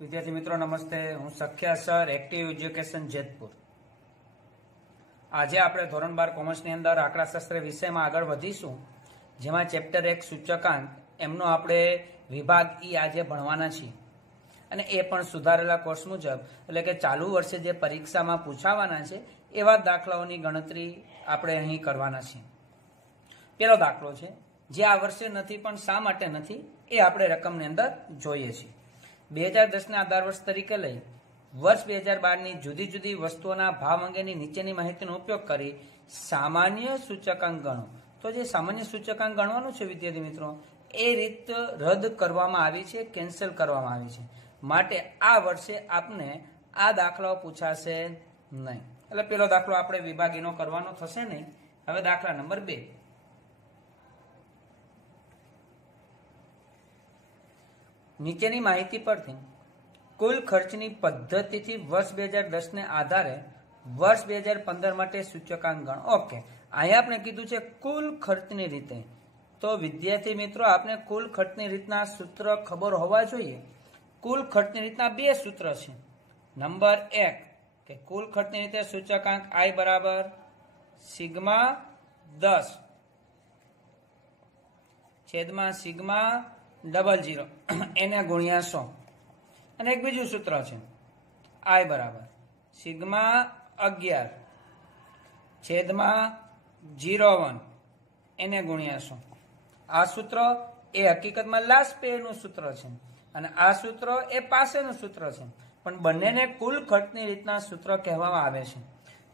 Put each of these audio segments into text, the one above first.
विद्यार्थी मित्रों नमस्ते। हूँ सख्या सर, एक्टिव एज्युकेशन जेतपुर। आज आपणे धोरण 12 कॉमर्सनी अंदर आंकड़ाशास्त्र विषय में आगळ वधीशुं, जेमां चेप्टर 1 सूचकांक एमनो आपणे विभाग ई आजे भणवाना छीए અને એ પણ સુધારેલા કોર્સ મુજબ, એટલે કે ચાલુ વર્ષે જે પરીક્ષામાં પૂછાવાના છે એવા દાખલાઓની ગણતરી આપણે અહીં કરવાના છે। પહેલો દાખલો છે જે આ વર્ષે નથી પણ શા માટે નથી એ આપણે રકમની અંદર જોઈએ છીએ। 2010 ના આધાર વર્ષ તરીકે લઈ વર્ષ 2012 ની જુદી જુદી વસ્તુઓના ભાવ અંગેની નીચેની માહિતીનો ઉપયોગ કરી સામાન્ય સૂચકાંક ગણો। તો જે સામાન્ય સૂચકાંક ગણવાનું છે વિદ્યાર્થી મિત્રો, એ રીત રદ કરવામાં આવી છે, કેન્સલ કરવામાં આવી છે। માટે આ વર્ષે આપને આ દાખલાઓ પૂછાશે નહીં। એટલે પેલો દાખલો આપણે વિભાગીનો કરવાનો થશે નહીં। હવે દાખલા નંબર 2, નીચેની માહિતી પરથી કુલ ખર્ચની પદ્ધતિથી વર્ષ 2010 ને આધારે વર્ષ 2015 માટે સૂચકાંક ગણો। ઓકે, અહીંયા આપણે કીધું છે કુલ ખર્ચની રીતે। તો વિદ્યાર્થી મિત્રો આપને કુલ ખર્ચની રીતના સૂત્ર ખબર હોવા જોઈએ। કુલ ખર્ચની રીતના બે સૂત્ર છે। નંબર 1 કે કુલ ખર્ચની રીતે સૂચકાંક I બરાબર સિગ્મા 10 છેદમાં સિગ્મા 00 એને ગુણ્યા 100। અને એક બીજું સૂત્ર છે I બરાબર સિગ્મા 11 છેદમાં 01 એને ગુણ્યા 100। આ સૂત્ર એ હકીકતમાં લાસ્ટ પેજનું સૂત્ર છે અને આ સૂત્ર એ પાસેનું સૂત્ર છે, પણ બંનેને કુલ ખર્ચની રીતના સૂત્ર કહેવામાં આવે છે।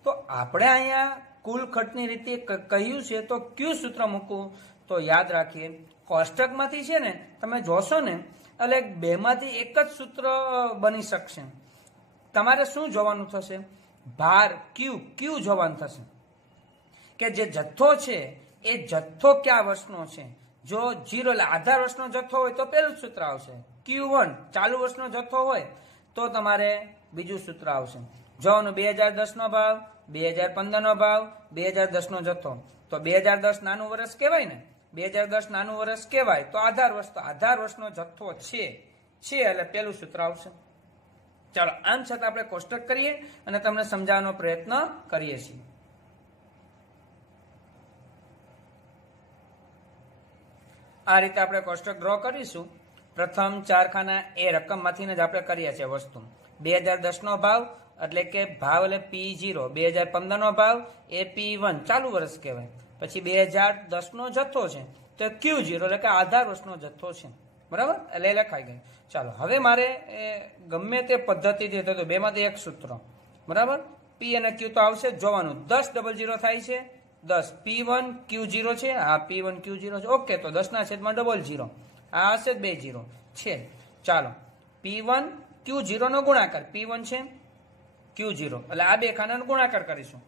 તો આપણે અહીંયા કુલ ખર્ચની રીતે કહ્યું છે તો કયું સૂત્ર મૂકવું? તો યાદ રાખીએ, કોષ્ટકમાંથી છે ને તમે જોશો ને એટલે બેમાંથી એક જ સૂત્ર બની શકશે। તમારે શું જોવાનું થશે? ભાર ક્યુ જોવાનું થશે કે જે જથ્થો છે એ જથ્થો કયા વર્ષનો છે। જો 0 એટલે આધાર વર્ષનો જથ્થો હોય તો પહેલું સૂત્ર આવશે। Q1 ચાલુ વર્ષનો જથ્થો હોય તો તમારે બીજું સૂત્ર આવશે। જોવાનું 2010 નો ભાવ, 2015 નો ભાવ, 2010 નો જથ્થો। તો 2010 નાનું વર્ષ કહેવાય ને, 2010 નાનું વર્ષ કહેવાય તો આધાર વર્ષનો જથ્થો છે એટલે પહેલું સૂત્ર આવશે। ચાલો, આમ છતાં આપણે કોષ્ટક કરીએ અને તમને સમજાવવાનો પ્રયત્ન કરીએ છીએ। આ રીતે આપણે કોષ્ટક ડ્રો કરીશું। પ્રથમ 4 ખાના એ રકમમાંથી જ આપણે કરીએ છીએ વસ્તુ। 2010 નો ભાવ એટલે કે ભાવ એટલે P0, 2015 નો ભાવ એ P1 ચાલુ વર્ષ કહેવાય, પછી 2010 નો જથ્થો છે તો Q0 એટલે કે આધાર વર્ષનો જથ્થો છે, બરાબર? એટલે લખાઈ ગયું। ચાલો, હવે મારે ગમે તે પદ્ધતિથી થતો બેમાંથી એક સૂત્ર, બરાબર? P અને Q તો આવશે જોવાનું। 10 થાય છે 10 P1 Q0 છે, હા P1 Q0 છે। ઓકે, તો 10 ના છેદમાં 00 આ હશે 20 છે। ચાલો, P1 Q0 નો ગુણાકાર, P1 છે Q0 એટલે આ બે ખાનાનો ગુણાકાર કરીશું।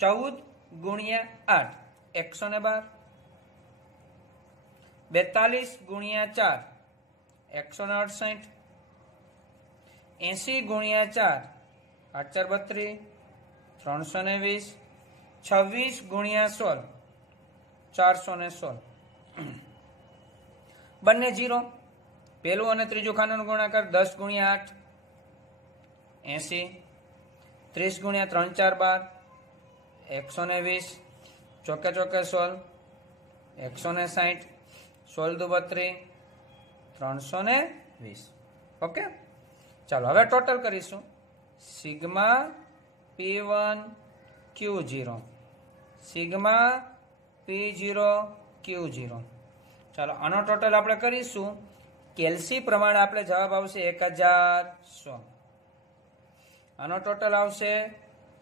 14 ગુણ્યા 8 112, 42 ગુણ્યા 4 168, 80 ગુણ્યા 4 8 4 32 320, 26 ગુણ્યા 16 416। બંને 0, પહેલું અને ત્રીજું ખાનાનો ગુણાકાર 10 ગુણ્યા 8 80, 30 ગુણ્યા 3 4 12 120, ચોકે ચોકે 16 160, 16 દુ 32 320। ઓકે, ચાલો હવે ટોટલ કરીશું। Sigma P1 Q0 sigma P0 Q0। ચાલો, આનો ટોટલ આપણે કરીશું। કેલ્સી પ્રમાણે આપણે જવાબ આવશે 1100, આનો ટોટલ આવશે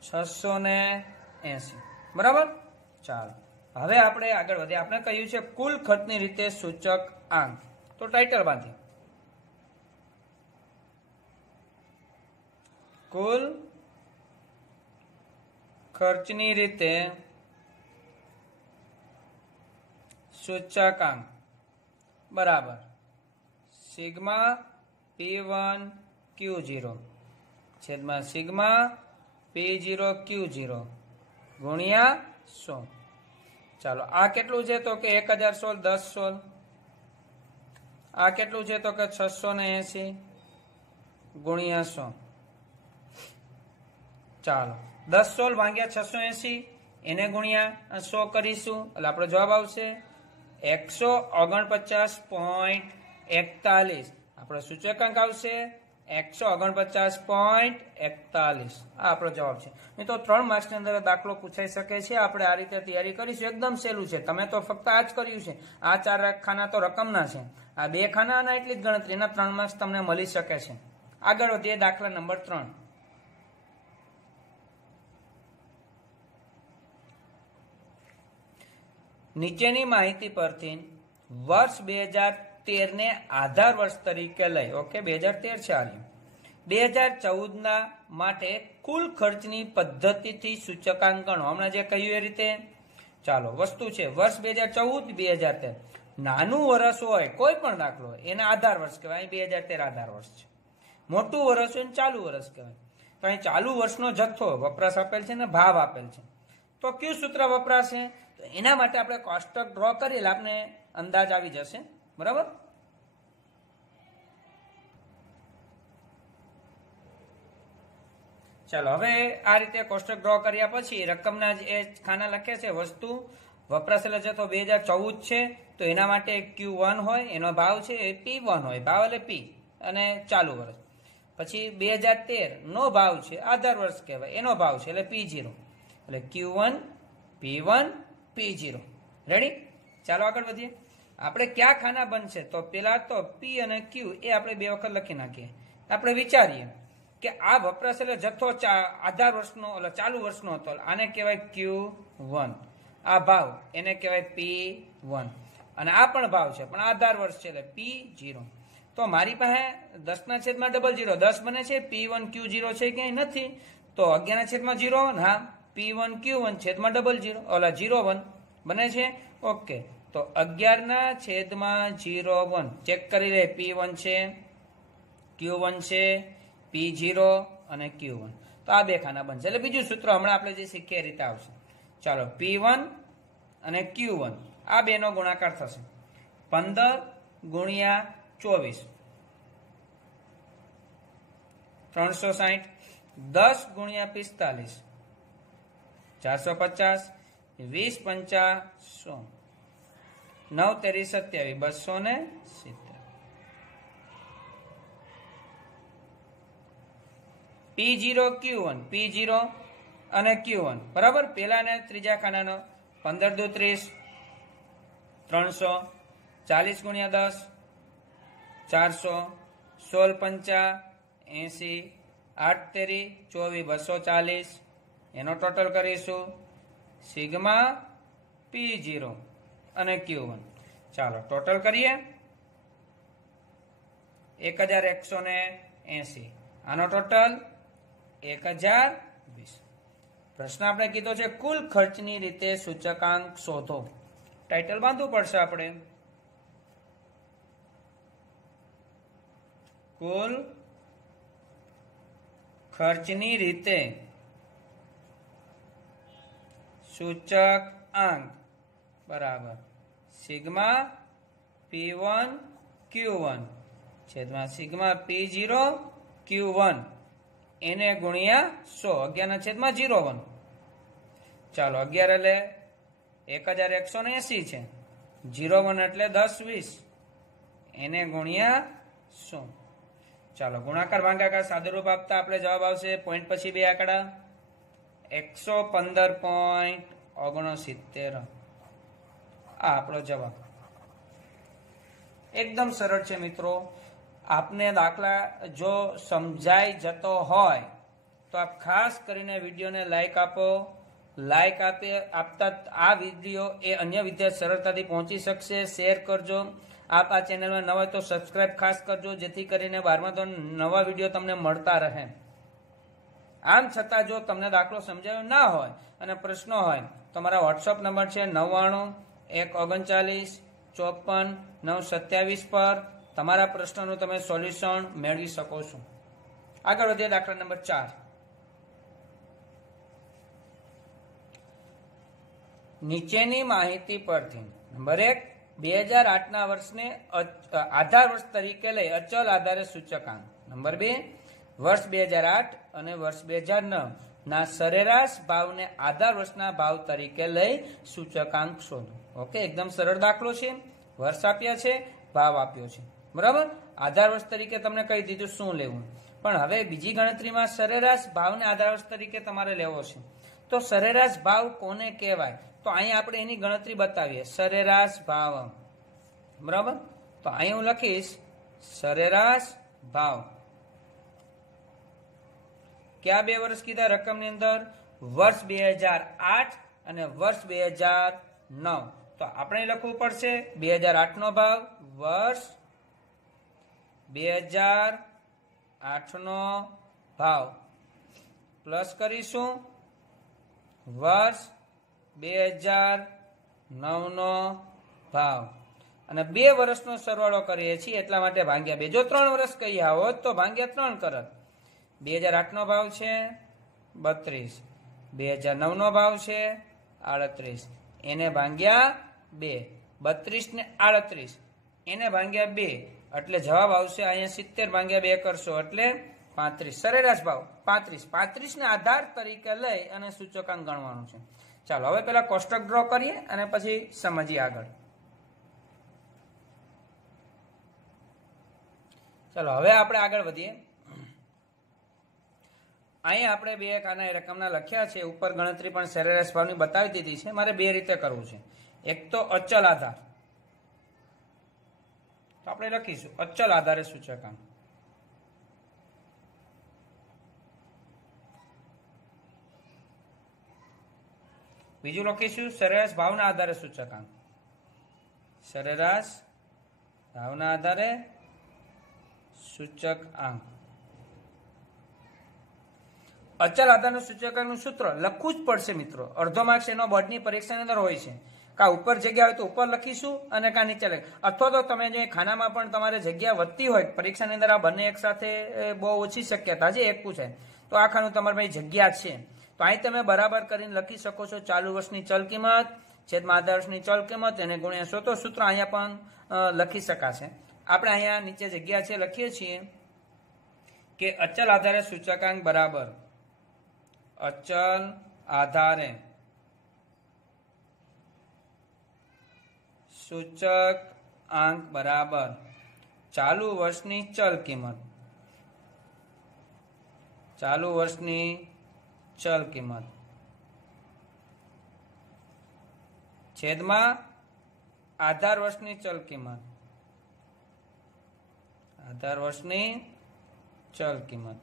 680, બરાબર? ચાલો, હવે આપણે આગળ વધીએ। આપણે કહ્યું છે કુલ ખર્ચની રીતે સૂચક આંક, તો ટાઇટલ બાંધીએ। કુલ ખર્ચની રીતે સૂચકાંક બરાબર સિગ્મા P1 Q0 છેદમાં સિગ્મા P0 Q0 ગુણ્યા 100। ચાલો, આ કેટલું છે તો કે 1016 1016, આ કેટલું છે તો કે 680, ગુણ્યા 100. ચાલો 10 16 ભાગ્યા 680 એને ગુણ્યા 100 કરીશું એટલે આપણો જવાબ આવશે 149.41. આપણો સૂચકાંક આવશે 149.41. આ આપણો જવાબ છે મિત્રો. 3 માર્ક્સની અંદર દાખલો પૂછાઈ શકે છે. આપણે આ રીતે તૈયારી કરીશું. એકદમ સહેલું છે. તમે તો ફક્ત આ જ કર્યું છે. આ 4 ખાના તો રકમના છે. આ 2 ખાના અને એટલી જ ગણતરી. એના 3 માર્ક્સ તમને મળી શકે છે. આગળ વધીએ દાખલા નંબર 3. નીચેની માહિતી પરથી વર્ષ 2013 ને આધાર વર્ષ તરીકે લઈ. ઓકે, 2013 છે. 2014 માટે કુલ ખર્ચની પદ્ધતિથી સૂચકાંક ગણો. હમણાં જે કહ્યું એ રીતે. ચાલો, વસ્તુ છે વર્ષ 2014 2013. નાનું વર્ષ હોય કોઈ પણ દાખલો હોય એના આધાર વર્ષ કહેવાય. 2013 આધાર વર્ષ છે. મોટું વર્ષ હોય ચાલુ વર્ષ કહેવાય. તો અહીં ચાલુ વર્ષનો જથ્થો વપરાશ આપેલ છે ને ભાવ આપેલ છે. તો કયું સૂત્ર વપરાશે? તો એના માટે આપણે કોષ્ટક ડ્રો કરીએ એટલે આપણે અંદાજ આવી જશે. બરાબર. ચાલો, હવે આ રીતે કોષ્ટક ડ્રો કર્યા પછી રકમના એ ખાના લખે છે. વસ્તુ વપરાશેલો જથ્થો 2014 છે તો એના માટે Q1 હોય, એનો ભાવ છે એ P1 હોય. ભાવ એટલે P અને ચાલુ વર્ષ. પછી 2013 નો ભાવ છે આધાર વર્ષ કહેવાય, એનો ભાવ છે એટલે P0. એટલે Q1 P1 P0. રેડી? ચાલો આગળ વધીએ. આપણે ક્યાં ખાના બનશે? તો પેલા તો P અને Q એ આપણે 2 વખત લખી નાખીએ. આપણે વિચારીએ કે આ વપરાશેલો જથ્થો આધાર વર્ષનો એટલે ચાલુ વર્ષનો હતો. આને કહેવાય Q1. આ ભાવ એને કહેવાય P1 અને આ પણ ભાવ છે પણ આધાર વર્ષ છે એટલે P0. તો મારી પાસે 10/00 10 બને છે. P1 Q0 છે ક્યાંય નથી. તો 11/01. હા, P1 Q1 0.00 ઓલા 01 બને છે. ઓકે, તો 11/01 ચેક કરી લે. P1 છે, Q1 છે, P0 અને Q1. તો આ 2 ખાના બનશે. એટલે બીજું સૂત્ર હમણાં આપણે જે શીખીએ એ રીતે આવશે. ચાલો, P1 અને Q1 આ 2 નો ગુણાકાર થશે 15 ગુણ્યા 24 360. 10 ગુણ્યા 45 450. 20 5 100. 9 તેરી 27 270. P0 Q1 P0 અને Q1 બરાબર. પેલા ને ત્રીજા ખાનાનો 15 દુ 30 300. 40 ગુણ્યા 10 400. 16 5 80. 8 તેરી 24 240. એનો ટોટલ કરીશું સિગ્મા P0 અને Q1. ચાલો ટોટલ કરીએ 1180. આનો ટોટલ 1020. પ્રશ્ન આપણે કીધો છે કુલ ખર્ચની રીતે સૂચકાંક શોધો. ટાઇટલ બાંધવું પડશે આપણે. કુલ ખર્ચની રીતે સૂચકાંક બરાબર સિગ્મા P1 Q1 છેદમાં સિગ્મા P0 Q1 એને ગુણ્યા 100. 11/01. ચાલો, 11 એટલે 1180 છે. 01 એટલે 10 20 એને ગુણ્યા 100. ચાલો, ગુણાકાર ભાગાકાર સાદુરૂપ આપતા આપણે જવાબ આવશે પોઈન્ટ પછી 2 આંકડા 115.69. આ આપણો જવાબ. એકદમ સરળ છે મિત્રો. આપને દાખલા જો સમજાઈ જતો હોય તો આપ ખાસ કરીને વિડીયોને લાઈક આપો. લાઈક આપતા આ વિડીયો એ અન્ય વિદ્યાર્થી સરળતાથી પહોંચી શકશે. શેર કરજો. આપ આ ચેનલમાં નવા તો સબસ્ક્રાઇબ ખાસ કરજો જેથી કરીને 12મા ધોરણ નવા વિડીયો તમને મળતા રહે. આમ છતાં જો તમને દાખલો સમજાયો ના હોય અને પ્રશ્નો હોય તો મારા વોટ્સઅપ નંબર છે 99 139 54 927 પર તમારા પ્રશ્નનું તમે સોલ્યુશન મેળવી શકો છો. આગળ વધીએ દાખલા નંબર 4. નીચેની માહિતી પરથી નંબર 1 2008ના વર્ષને આધાર વર્ષ તરીકે લઈ અચલ આધારે સૂચકાંક. નંબર 2 વર્ષ 2008 અને વર્ષ 2009 ના સરેરાશ ભાવને આધાર વર્ષના ભાવ તરીકે લઈ સૂચકાંક શોધો. ઓકે, એકદમ સરળ દાખલો છે. વર્ષ આપ્યા છે, ભાવ આપ્યો છે, બરાબર. આધાર વર્ષ તરીકે તમને કહી દીધું શું લેવું, પણ હવે બીજી ગણતરીમાં સરેરાશ ભાવને આધાર વર્ષ તરીકે તમારે લેવો છે. તો સરેરાશ ભાવ કોને કહેવાય? તો અહીંયા આપણે એની ગણતરી બતાવીએ. સરેરાશ ભાવ, બરાબર. તો અહીં હું લખીશ સરેરાશ ભાવ. ક્યાં 2 વર્ષ કીધા રકમની અંદર? વર્ષ 2008 અને વર્ષ 2009. તો આપણે લખવું પડશે 2008 નો ભાવ, વર્ષ 2008 નો ભાવ, પ્લસ કરીશું વર્ષ 2009 નો ભાવ, અને 2 વર્ષનો સરવાળો કરીએ છીએ એટલા માટે ભાગ્યા 2. જો 3 વર્ષ કહ્યા હોત તો ભાગ્યા 3 કરત. 2008 નો ભાવ છે 32, 2009 નો ભાવ છે 38, એને ભાગ્યા 2, 32 ને 38 એને ભાગ્યા 2, એટલે જવાબ આવશે અહીંયા 70 ભાગ્યા 2 કરશો એટલે 35. સરેરાશ ભાવ 35. 35 ને આધાર તરીકે લઈ અને સૂચકાંક ગણવાનું છે. ચાલો હવે પેલા કોષ્ટક ડ્રો કરીએ અને પછી સમજીએ આગળ. ચાલો હવે આપણે આગળ વધીએ. અહીંયા આપણે 2 કાના રકમના લખ્યા છે, ઉપર ગણતરી પણ સરેરાશ ભાવની બતાવી દીધી છે. મારે 2 રીતે કરવું છે. એક તો અચલ આધાર, તો આપણે લખીશું અચલ આધારે સૂચકાંક. બીજું લખીશું સરેરાશ ભાવના આધારે સૂચકાંક. સરેરાશ ભાવના આધારે સૂચકાંક. અચલ આધારનું સૂચકાંકનું સૂત્ર લખવું જ પડશે મિત્રો. અડધો માર્ક્સ એનો બોર્ડની પરીક્ષાની અંદર હોય છે. કા ઉપર જગ્યા હોય તો ઉપર લખીશું અને કા નીચે લખી, અથવા તો તમે જે ખાનામાં પણ તમારે જગ્યા વધતી હોય પરીક્ષાની અંદર, આ બંને એક સાથે બહુ ઓછી શક્યતા છે, એક પૂછાય તો આ ખાનું તમારી પાસે જગ્યા છે તો અહીં તમે બરાબર કરીને લખી શકો છો. ચાલુ વર્ષની ચલ કિંમત છેદમાં આધાર વર્ષની ચલ કિંમત એને ગુણ્યા 100. તો સૂત્ર અહીંયા પણ લખી શકાશે. આપણે અહીંયા નીચે જગ્યા છે લખીએ છીએ કે અચલ આધારે સૂચકાંક બરાબર અચલ આધારે સૂચકાંક બરાબર ચાલુ વર્ષની ચલ કિંમત. ચાલુ વર્ષની ચલ કિંમત છેદમાં આધાર વર્ષની ચલ કિંમત. આધાર વર્ષની ચલ કિંમત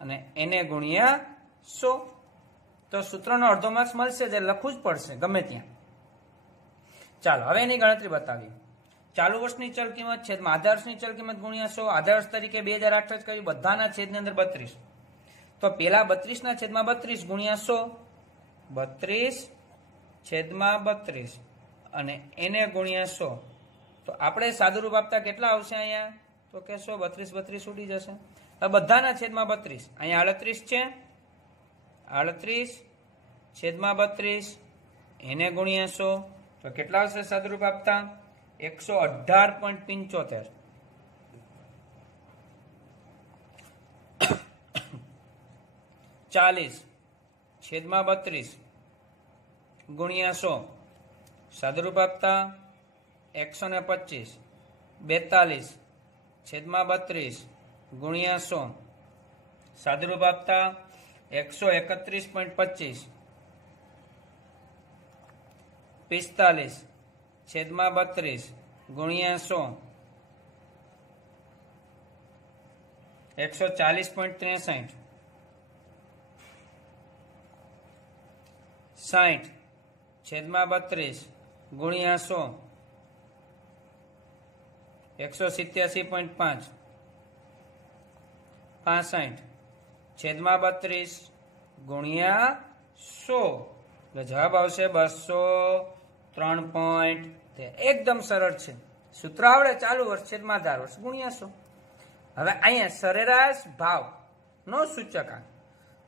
અને એને ગુણ્યા 100. તો સૂત્રનો અડધો માર્ક્સ મળશે, જે લખવું જ પડશે ગમે ત્યાં. ચાલો હવે એની ગણતરી બતાવીએ. ચાલુ વર્ષની ચલ કિંમત છેદમાં આધાર વર્ષની ચલ કિંમત ગુણ્યા 100. આધાર વર્ષ તરીકે 2008 જ કર્યું, બધાના છેદની અંદર 32. તો પેલા 32 ના છેદમાં 32 ગુણ્યા 100, 32 છેદમાં 32 અને એને ગુણ્યા 100. તો આપણે સાદુરૂપ આપતા કેટલા આવશે અહીંયા? તો કે 100, 32 32 ઉડી જશે. બધાના છેદમાં 32. અહીંયા 38 છે, 38 છેદમાં 32 એને ગુણ્યા 100. તો કેટલા આવશે સાદુરૂપ આપતા? 118.75. ચાલીસ છેદમાં 32 ગુણ્યા 100 સાદુરૂપ આપતા 125. 42 છેદમાં 32 ગુણ્યા 100 સાદુરૂપ આપતા 131.25. 45 છેદમાં 32 ગુણ્યા 100 140.63. 60 છેદમાં 32 ગુણ્યા 100 187.5. 65 છેદમાં 32 ગુણ્યા 100 એટલે જવાબ આવશે 203. એકદમ સરળ છે. સૂત્ર આવડે, ચાલુ વર્ષ છેદમાં આધાર વર્ષ ગુણ્યા 100. હવે અહીંયા સરેરાશ ભાવ નો સૂચકાંક.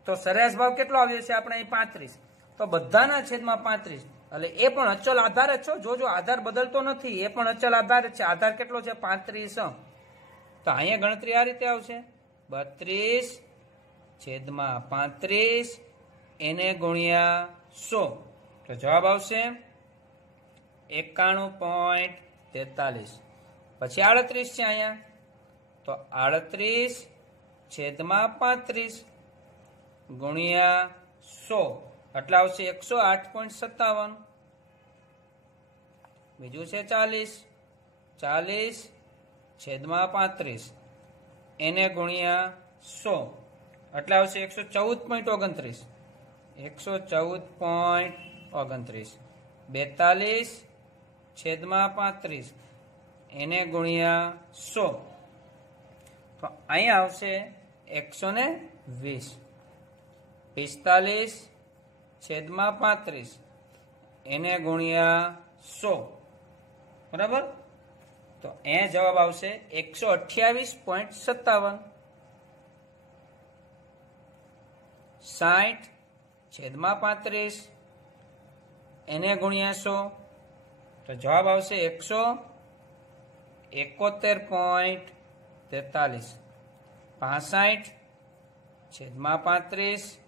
તો સરેરાશ ભાવ કેટલો આવ્યો છે આપણે અહીં 35. તો બધાના છેદમાં 35 એટલે એ પણ અચલ આધાર જ છો. જો આધાર બદલતો નથી, એ પણ અચલ આધાર જ છે. આધાર કેટલો છે? 35. તો અહીંયા ગણતરી આ રીતે આવશે 32/35 એને ગુણ્યા 100 તો જવાબ આવશે 91.43. પછી 38 છે અહીંયા તો 38/35 ગુણ્યા 100 એટલે આવશે 108.57. બીજું છે 40/35 એને ગુણ્યા 100 એટલે આવશે 114.29. 114.29. 42/35 એને ગુણ્યા 100 તો અહીંયા આવશે 120. 45/35 એને ગુણ્યા 100 બરાબર. તો એ જવાબ આવશે 128.57. 60/35 એને ગુણ્યા 100 તો જવાબ આવશે 171.43. 65/35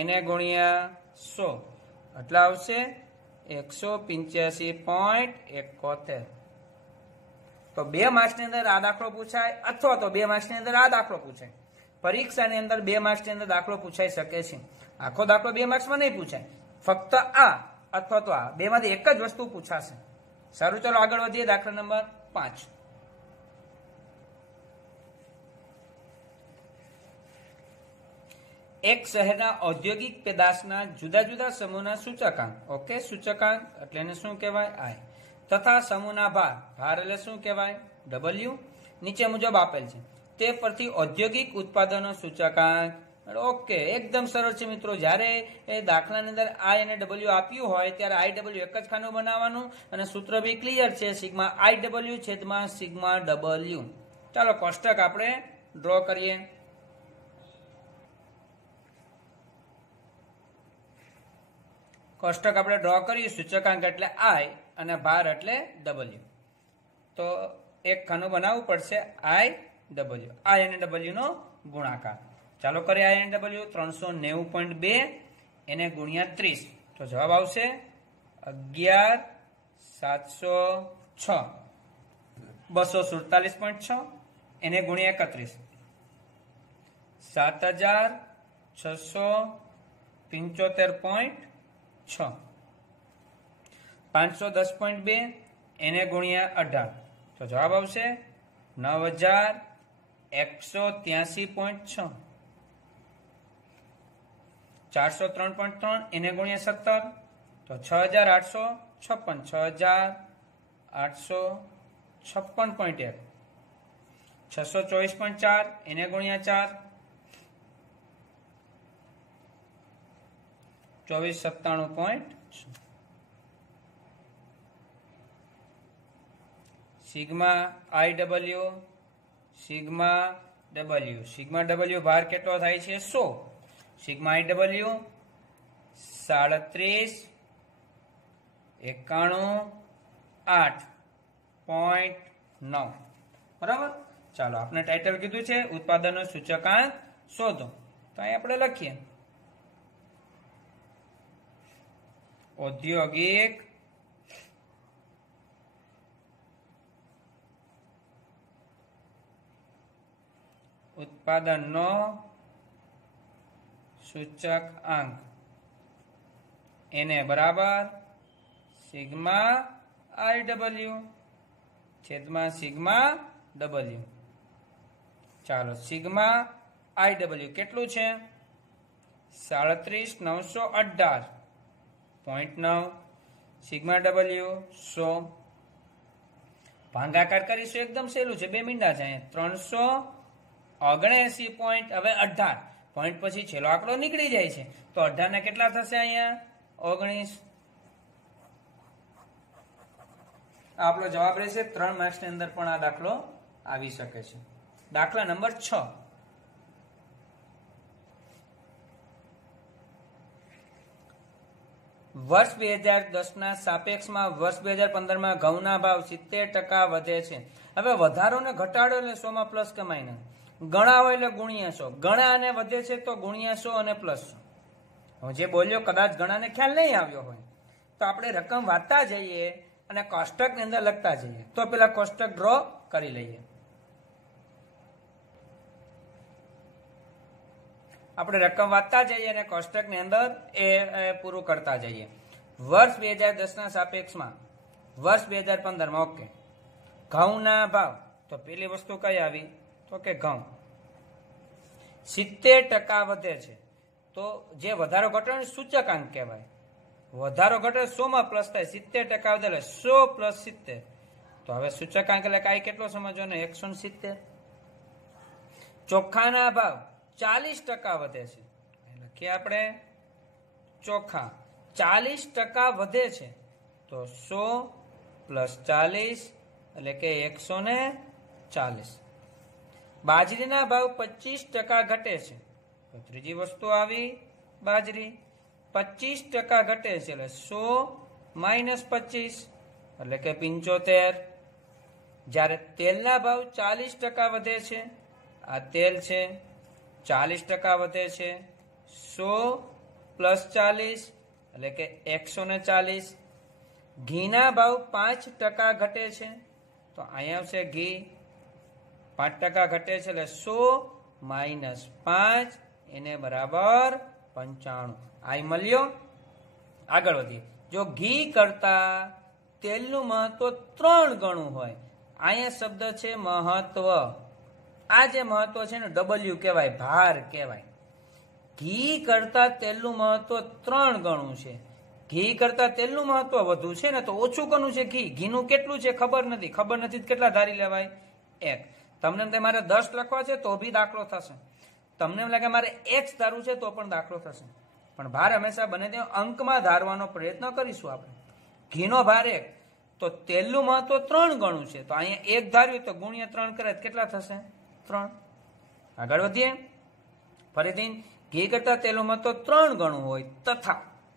એને ગુણ્યા 100 એટલે આવશે 185.71. તો 2 માર્ક્સની અંદર આ દાખલો પૂછાય અથવા તો 2 માર્ક્સની અંદર આ દાખલો પૂછાય. પરીક્ષાની અંદર 2 માર્ક્સની અંદર દાખલો પૂછાઈ શકે છે. આખો દાખલો 2 માર્ક્સમાં નહીં પૂછાય, ફક્ત આ અથવા તો આ બેમાંથી એક જ વસ્તુ પૂછાશે. સારું, ચાલો આગળ વધીએ. દાખલા નંબર 5. એક શહેરના ઔદ્યોગિક પેદાશના જુદા જુદા સમૂહના સૂચકાંક, ઓકે, સૂચકાંક એટલે એને શું કહેવાય? આઈ, તથા સમૂહના ભાર, ભાર એટલે શું કહેવાય? ડબલ્યુ, નીચે મુજબ આપેલ છે. તે પરથી ઔદ્યોગિક ઉત્પાદનો સૂચકાંક. ઓકે, એકદમ સરળ છે મિત્રો. જ્યારે એ દાખલાની અંદર આઈ અને ડબલ્યુ આપ્યું હોય ત્યારે આઈ ડબલ્યુ એક જ ખાનું બનાવવાનું અને સૂત્ર બી ક્લિયર છે, સિગ્મા આઈ ડબલ્યુ છેદમાં સિગ્મા ડબલ્યુ. ચાલો કોષ્ટક આપણે ડ્રો કરીએ. કોષ્ટક આપણે ડ્રો કરીએ. સૂચકાંક એટલે આઈ અને ભાર એટલે ડબલ્યુ. તો એક ખાનું બનાવવું પડશે આઈ ડબલ્યુ. આઈ અને ડબલ્યુ નો ગુણાકાર. ચાલો કરીએ. આઈ અને ડબલ્યુ 390.2 એને ગુણ્યા 30 તો જવાબ આવશે 11,706. 247.6 એને ગુણ્યા 31 7,675.6. 510.2 એને ગુણ્યા 18 તો જવાબ આવશે 9,183.6. 403.3 એને ગુણ્યા 17 તો 6,856. 6,856.1. 624.4 એને ગુણ્યા 4 2497.6. સિગ્મા આઈ ડબલ્યુ સિગ્મા ડબલ્યુ ભાર કેટલો થાય છે? 100. સિગ્મા આઈ ડબલ્યુ 37,91,8.9 બરાબર. ચાલો, આપણે ટાઇટલ કીધું છે ઉત્પાદનો સૂચકાંક શોધો. તો અહીં આપણે લખીએ ઔદ્યોગિક ઉત્પાદનનો સૂચકાંક એને બરાબર સિગ્મા આઈ ડબલ્યુ છેદમાં સિગ્મા ડબલ્યુ. ચાલો, સિગ્મા આઈ ડબલ્યુ કેટલું છે? 37,918.9. Sigma W 100. ભાગાકાર કરીશું, એકદમ સહેલું છે, 2 મીંડા છે. 379. હવે 18 પોઈન્ટ પછી છેલ્લો આંકડો નીકળી જાય છે તો 18 ને કેટલા થશે? અહીંયા 19. આપણો જવાબ રહેશે. 3 માર્ક્સ ની અંદર પણ આ દાખલો આવી શકે છે. દાખલા નંબર 6. વર્ષ 2010 ના સાપેક્ષમાં વર્ષ 2015 માં ઘઉંના ભાવ 70% વધે છે. હવે વધારો ને ઘટાડો એટલે 100 માં પ્લસ કે માઇનસ. ગણા હોય એટલે ગુણ્યા 100, ગણા અને વધે છે તો ગુણ્યા 100 અને પ્લસ 100. હું જે બોલ્યો કદાચ ગણાને ખ્યાલ નહીં આવ્યો હોય તો આપણે રકમ વાંચતા જઈએ અને કોષ્ટકની અંદર લખતા જઈએ. તો પેલા કોષ્ટક ડ્રો કરી લઈએ. આપણે રકમ વાંચતા જઈએ અને કોષ્ટકની અંદર એ પૂરું કરતા જઈએ. વર્ષ 2010 ના સાપેક્ષમાં વર્ષ 2015 માં ઓકે ઘઉંના ભાવ, તો પેલી વસ્તુ કઈ આવી તો કે ઘઉં 70% વધે છે. તો જે વધારો ઘટાડો સૂચકાંક કહેવાય. વધારો ઘટે 100 માં પ્લસ થાય, 70% વધે એટલે 100 પ્લસ 70. તો હવે સૂચકાંક એટલે કાંઈ કેટલો સમજો ને 170. ચોખાના ભાવ 40% વધે છે, લખીએ આપણે ચોખા 40% વધે છે તો 100 પ્લસ 40 એટલે કે 140. બાજરીના ભાવ 25% ઘટે છે, તો ત્રીજી વસ્તુ આવી બાજરી 25% ઘટે છે એટલે 100 માઇનસ 25 એટલે કે 75. જ્યારે તેલના ભાવ 40% વધે છે, આ તેલ છે 40% વધે છે, 100 પ્લસ 40 એટલે કે 140. ઘીના ભાવ 5% ઘટે છે, તો અહીંયા આવશે ઘી 5% ઘટે છે એટલે 100 માઇનસ 5 એને બરાબર 95. આ મળ્યો. આગળ વધીએ. જો ઘી કરતા તેલનું મહત્વ 3 ગણું હોય, અહીંયા શબ્દ છે મહત્વ. આ જે મહત્વ છે ને W કહેવાય, ભાર કહેવાય. ઘી કરતા તેલનું મહત્વ 3 ગણું છે. ઘી કરતા તેલનું મહત્વ વધુ છે ને તો ઓછું કોનું છે ઘીનું કેટલું છે ખબર નથી કેટલા ધારી લેવાય 1. તમને એમ મારે 10 લખવા છે તો બી દાખલો થશે. તમને એમ લાગે મારે x ધારવું છે તો પણ દાખલો થશે. પણ ભાર હંમેશા બને ત્યાં અંકમાં ધારવાનો પ્રયત્ન કરીશું આપણે. ઘીનો ભાર 1 તો તેલનું મહત્વ 3 ગણું છે, તો અહીંયા 1 ધાર્યું તો ગુણ્યા 3 કરે કેટલા થશે 3. આગળ વધીએ. ફરીથી ઘી કરતા તેલનું મહત્વ 3 ગણું હોય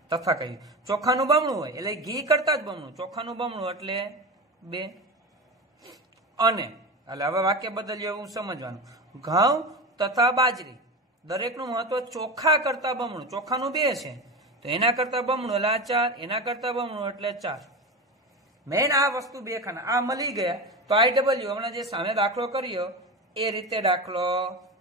તથા કહ્યું ચોખાનું બમણું હોય એટલે ઘી કરતા જ બમણું, ચોખાનું બમણું એટલે 2. અને એટલે હવે વાક્ય બદલ્યું એવું સમજવાનું. ઘઉં તથા બાજરી દરેકનું મહત્વ ચોખા કરતા બમણું, ચોખાનું 2 છે તો એના કરતા બમણું એટલે આ 4, એના કરતા બમણું એટલે 4. મેન આ વસ્તુ 2 ખાના આ મળી ગયા તો IW હમણાં જે સામે દાખલો કર્યો એ રીતે દાખલો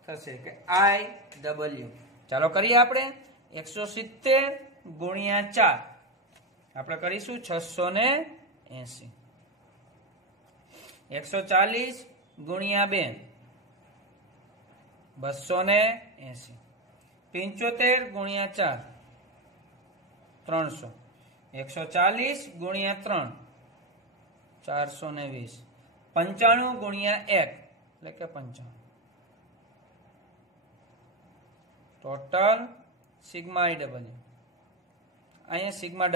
થશે કે IW. ચાલો કરીએ આપણે. 170 ગુણ્યા 4 આપણે કરીશું 680. 140 ગુણ્યા 2 280. 75 ગુણ્યા 4 300. 140 ગુણ્યા 3 420. 95 ગુણ્યા 1 એટલે કે 95. Total sigma IW. અહીંયા સિગ્મા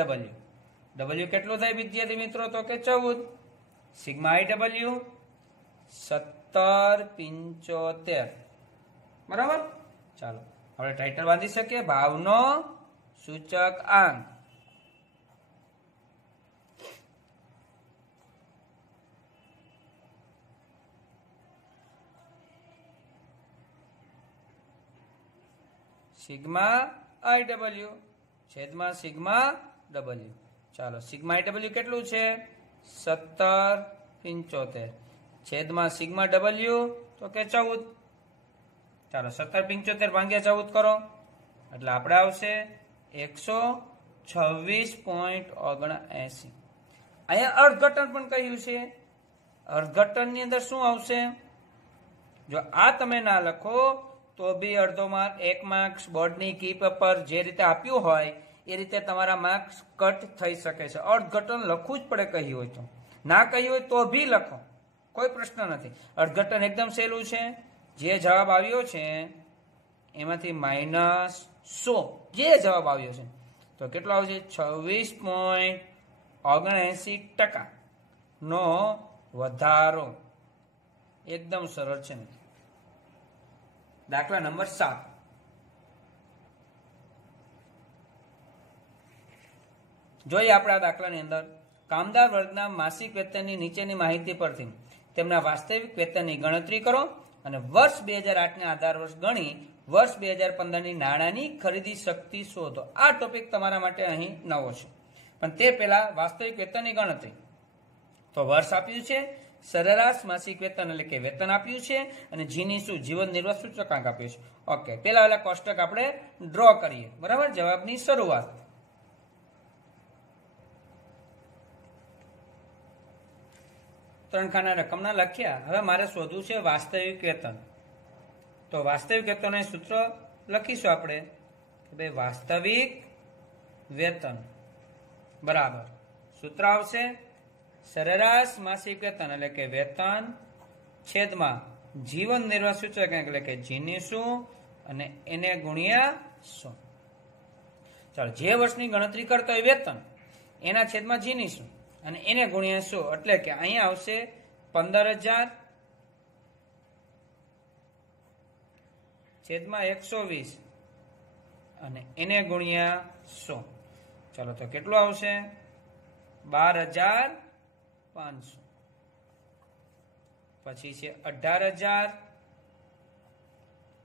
W કેટલું થાય વિદ્યાર્થી મિત્રો તો કે 14. Sigma IW 1775. બરાબર. ચાલો હવે ટાઇટલ બાંધી શકીએ ભાવનો સૂચક આંક. સિગ્મા IW છેદમાં સિગ્મા W. ચાલો સિગ્મા IW કેટલું છે 1775 છેદમાં સિગ્મા W તો કે 14. ચાલો 1775 ભાગ્યા 14 કરો એટલે આપણે આવશે 126.79. અહીંયા અર્થઘટન પણ કહ્યું છે. અર્થઘટનની અંદર શું આવશે? જો આ તમે ના લખો તો બી અડધો માર્ક 1 માર્ક્સ બોર્ડની કી પેપર જે રીતે આપ્યું હોય એ રીતે તમારા માર્ક્સ કટ થઈ શકે છે. અર્થઘટન લખવું જ પડે કહ્યું હોય તો. ના કહ્યું હોય તો બી લખો, કોઈ પ્રશ્ન નથી. અર્થઘટન એકદમ સહેલું છે. જે જવાબ આવ્યો છે એમાંથી -100 જે જવાબ આવ્યો છે તો કેટલો આવશે 26.79% નો વધારો. એકદમ સરળ છે. દાખલા નંબર 7. જોઈએ આપણા દાખલાની અંદર કામદાર વર્ગના માસિક વેતનની નીચેની માહિતી પરથી તેમના વાસ્તવિક વેતનની ગણતરી કરો અને વર્ષ 2008 ને આધાર વર્ષ ગણી વર્ષ 2015 ની નાણાંની ખરીદી શક્તિ શોધો. આ ટોપિક તમારા માટે અહીં નવો છે, પણ તે પહેલા વાસ્તવિક વેતનની ગણતરી. તો વર્ષ આપ્યું છે, સરેરાશ માસિક વેતન એટલે કે વેતન આપ્યું છે, અને જીની શું જીવન નિર્વાહ સૂચકાંક આપ્યું છે. ઓકે, પેલા વાળા કોષ્ટક આપણે ડ્રો કરીએ. બરાબર, જવાબની શરૂઆત. ત્રણ ખાના રકમના લખ્યા. હવે મારે શોધવું છે વાસ્તવિક વેતન. તો વાસ્તવિક વેતનનું સૂત્ર લખીશું આપણે કે ભાઈ વાસ્તવિક વેતન બરાબર સૂત્ર આવશે સરેરાશ માસિક વેતન એટલે કે વેતન છેદમાં જીવન નિર્વાહ સૂચકાંક એટલે કે જીની શું અને એને ગુણ્યા 100. ચાલો, જે વર્ષની ગણતરી કરતો હોય વેતન એના છેદમાં જીની શું અને એને ગુણ્યા 100 એટલે કે અહીંયા આવશે 15,000 છેદમાં 120 અને એને ગુણ્યા 100. ચાલો, તો કેટલું આવશે 12,500. પછી છે 18,000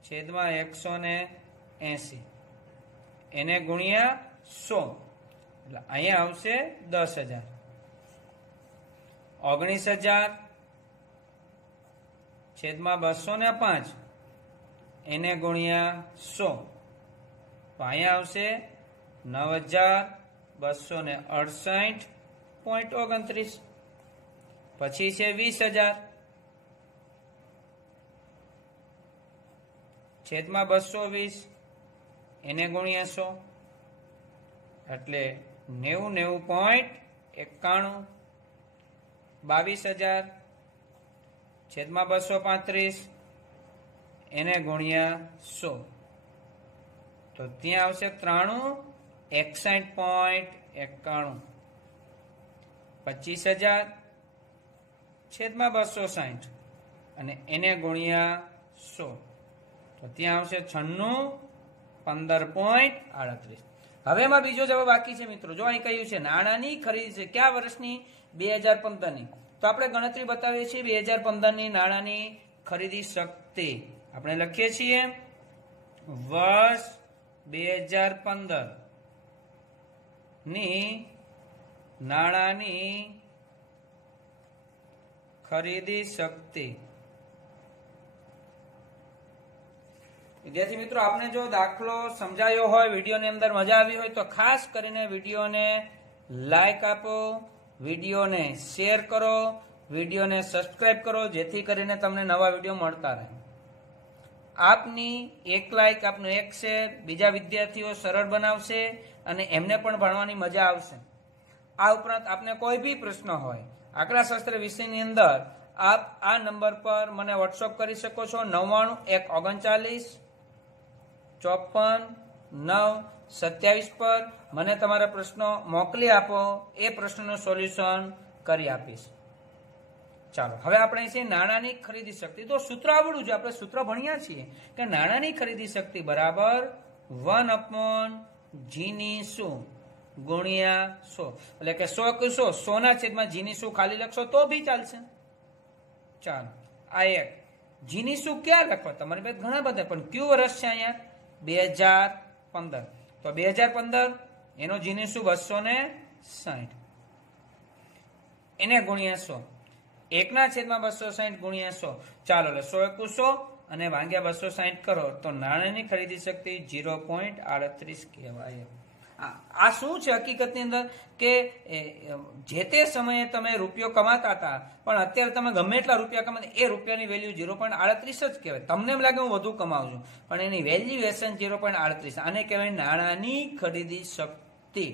છેદમાં 180 એને ગુણ્યા 100 એટલે અહીંયા આવશે 10,000. 19,000 છેદમાં 205 એને ગુણ્યા 100 તો અહીંયા આવશે 9,268.29. પછી છે 20,000 છેદમાં 220 એને ગુણ્યા 100 એટલે 90.91. 22,000 છેદમાં 235 એને ગુણ્યા 100 તો ત્યાં આવશે 6361.91. 25,000 છેદમાં 260 અને એને ગુણ્યા 100 તો ત્યાં આવશે 9615.38. હવે એમાં બીજો જવાબ બાકી છે મિત્રો. જો અહીં કહ્યું છે નાણાંની ખરીદી છે કયા વર્ષની 2015ની. તો આપણે ગણતરી બતાવીએ છીએ 2015ની નાણાંની ખરીદી શક્તિ. આપણે લખીએ છીએ વર્ષ 2015 ની નાણાંની ખરીદી શક્તિ. વિદ્યાર્થી મિત્રો, આપણે જો દાખલો સમજાયો હોય, વિડીયોની અંદર મજા આવી હોય તો ખાસ કરીને વિડીયોને લાઈક આપો, વિડીયોને શેર કરો, વિડીયોને સબસ્ક્રાઇબ કરો, જેથી કરીને તમને નવા વિડીયો મળતા રહે. આપની એક લાઈક, આપનું એક શેર બીજા વિદ્યાર્થીઓ સરળ બનાવશે અને એમને પણ ભણવાની મજા આવશે. આ ઉપરાંત આપને કોઈ બી પ્રશ્ન હોય આંકડાશાસ્ત્ર વિષયની અંદર, આપ આ નંબર પર મને વોટ્સઅપ કરી શકો છો. 99 139 54 9 27 પર મને તમારા પ્રશ્નો મોકલી આપો. એ પ્રશ્નનું સોલ્યુશન કરી આપીશ. ચાલો, હવે આપણે છે નાણાંની ખરીદી શક્તિ. તો સૂત્ર આવડું છે, આપણે સૂત્ર ભણ્યા છીએ કે નાણાંની ખરીદી શક્તિ બરાબર 1/G ની શું ગુણ્યા 100 એટલે કે 100 100 ના છેદમાં G ની શું ખાલી લખશો તો બી ચાલશે. ચાલો, આ એક G ની શું ક્યાં લખવા તમારી પાસે ઘણા બધા, પણ કયું વર્ષ છે અહીંયા 2015. તો 2015 એનો G ની શું 260 એને ગુણ્યા 100 એકના છેદમાં 260 ગુણ્યા 100. ચાલો, 100 × 100 અને ભાગ્યા 260 કરો તો નાણાંની ખરીદી શક્તિ 0.38 કહેવાય. આ શું છે હકીકતની અંદર કે જે તે સમયે તમે રૂપિયો કમાતા હતા, પણ અત્યારે તમે ગમે એટલા રૂપિયા કમાતા એ રૂપિયાની વેલ્યુ 0.38 જ કહેવાય. તમને એમ લાગે હું વધુ કમાઉં છું, પણ એની વેલ્યુએશન 0.38. આને કહેવાય નાણાંની ખરીદી શક્તિ.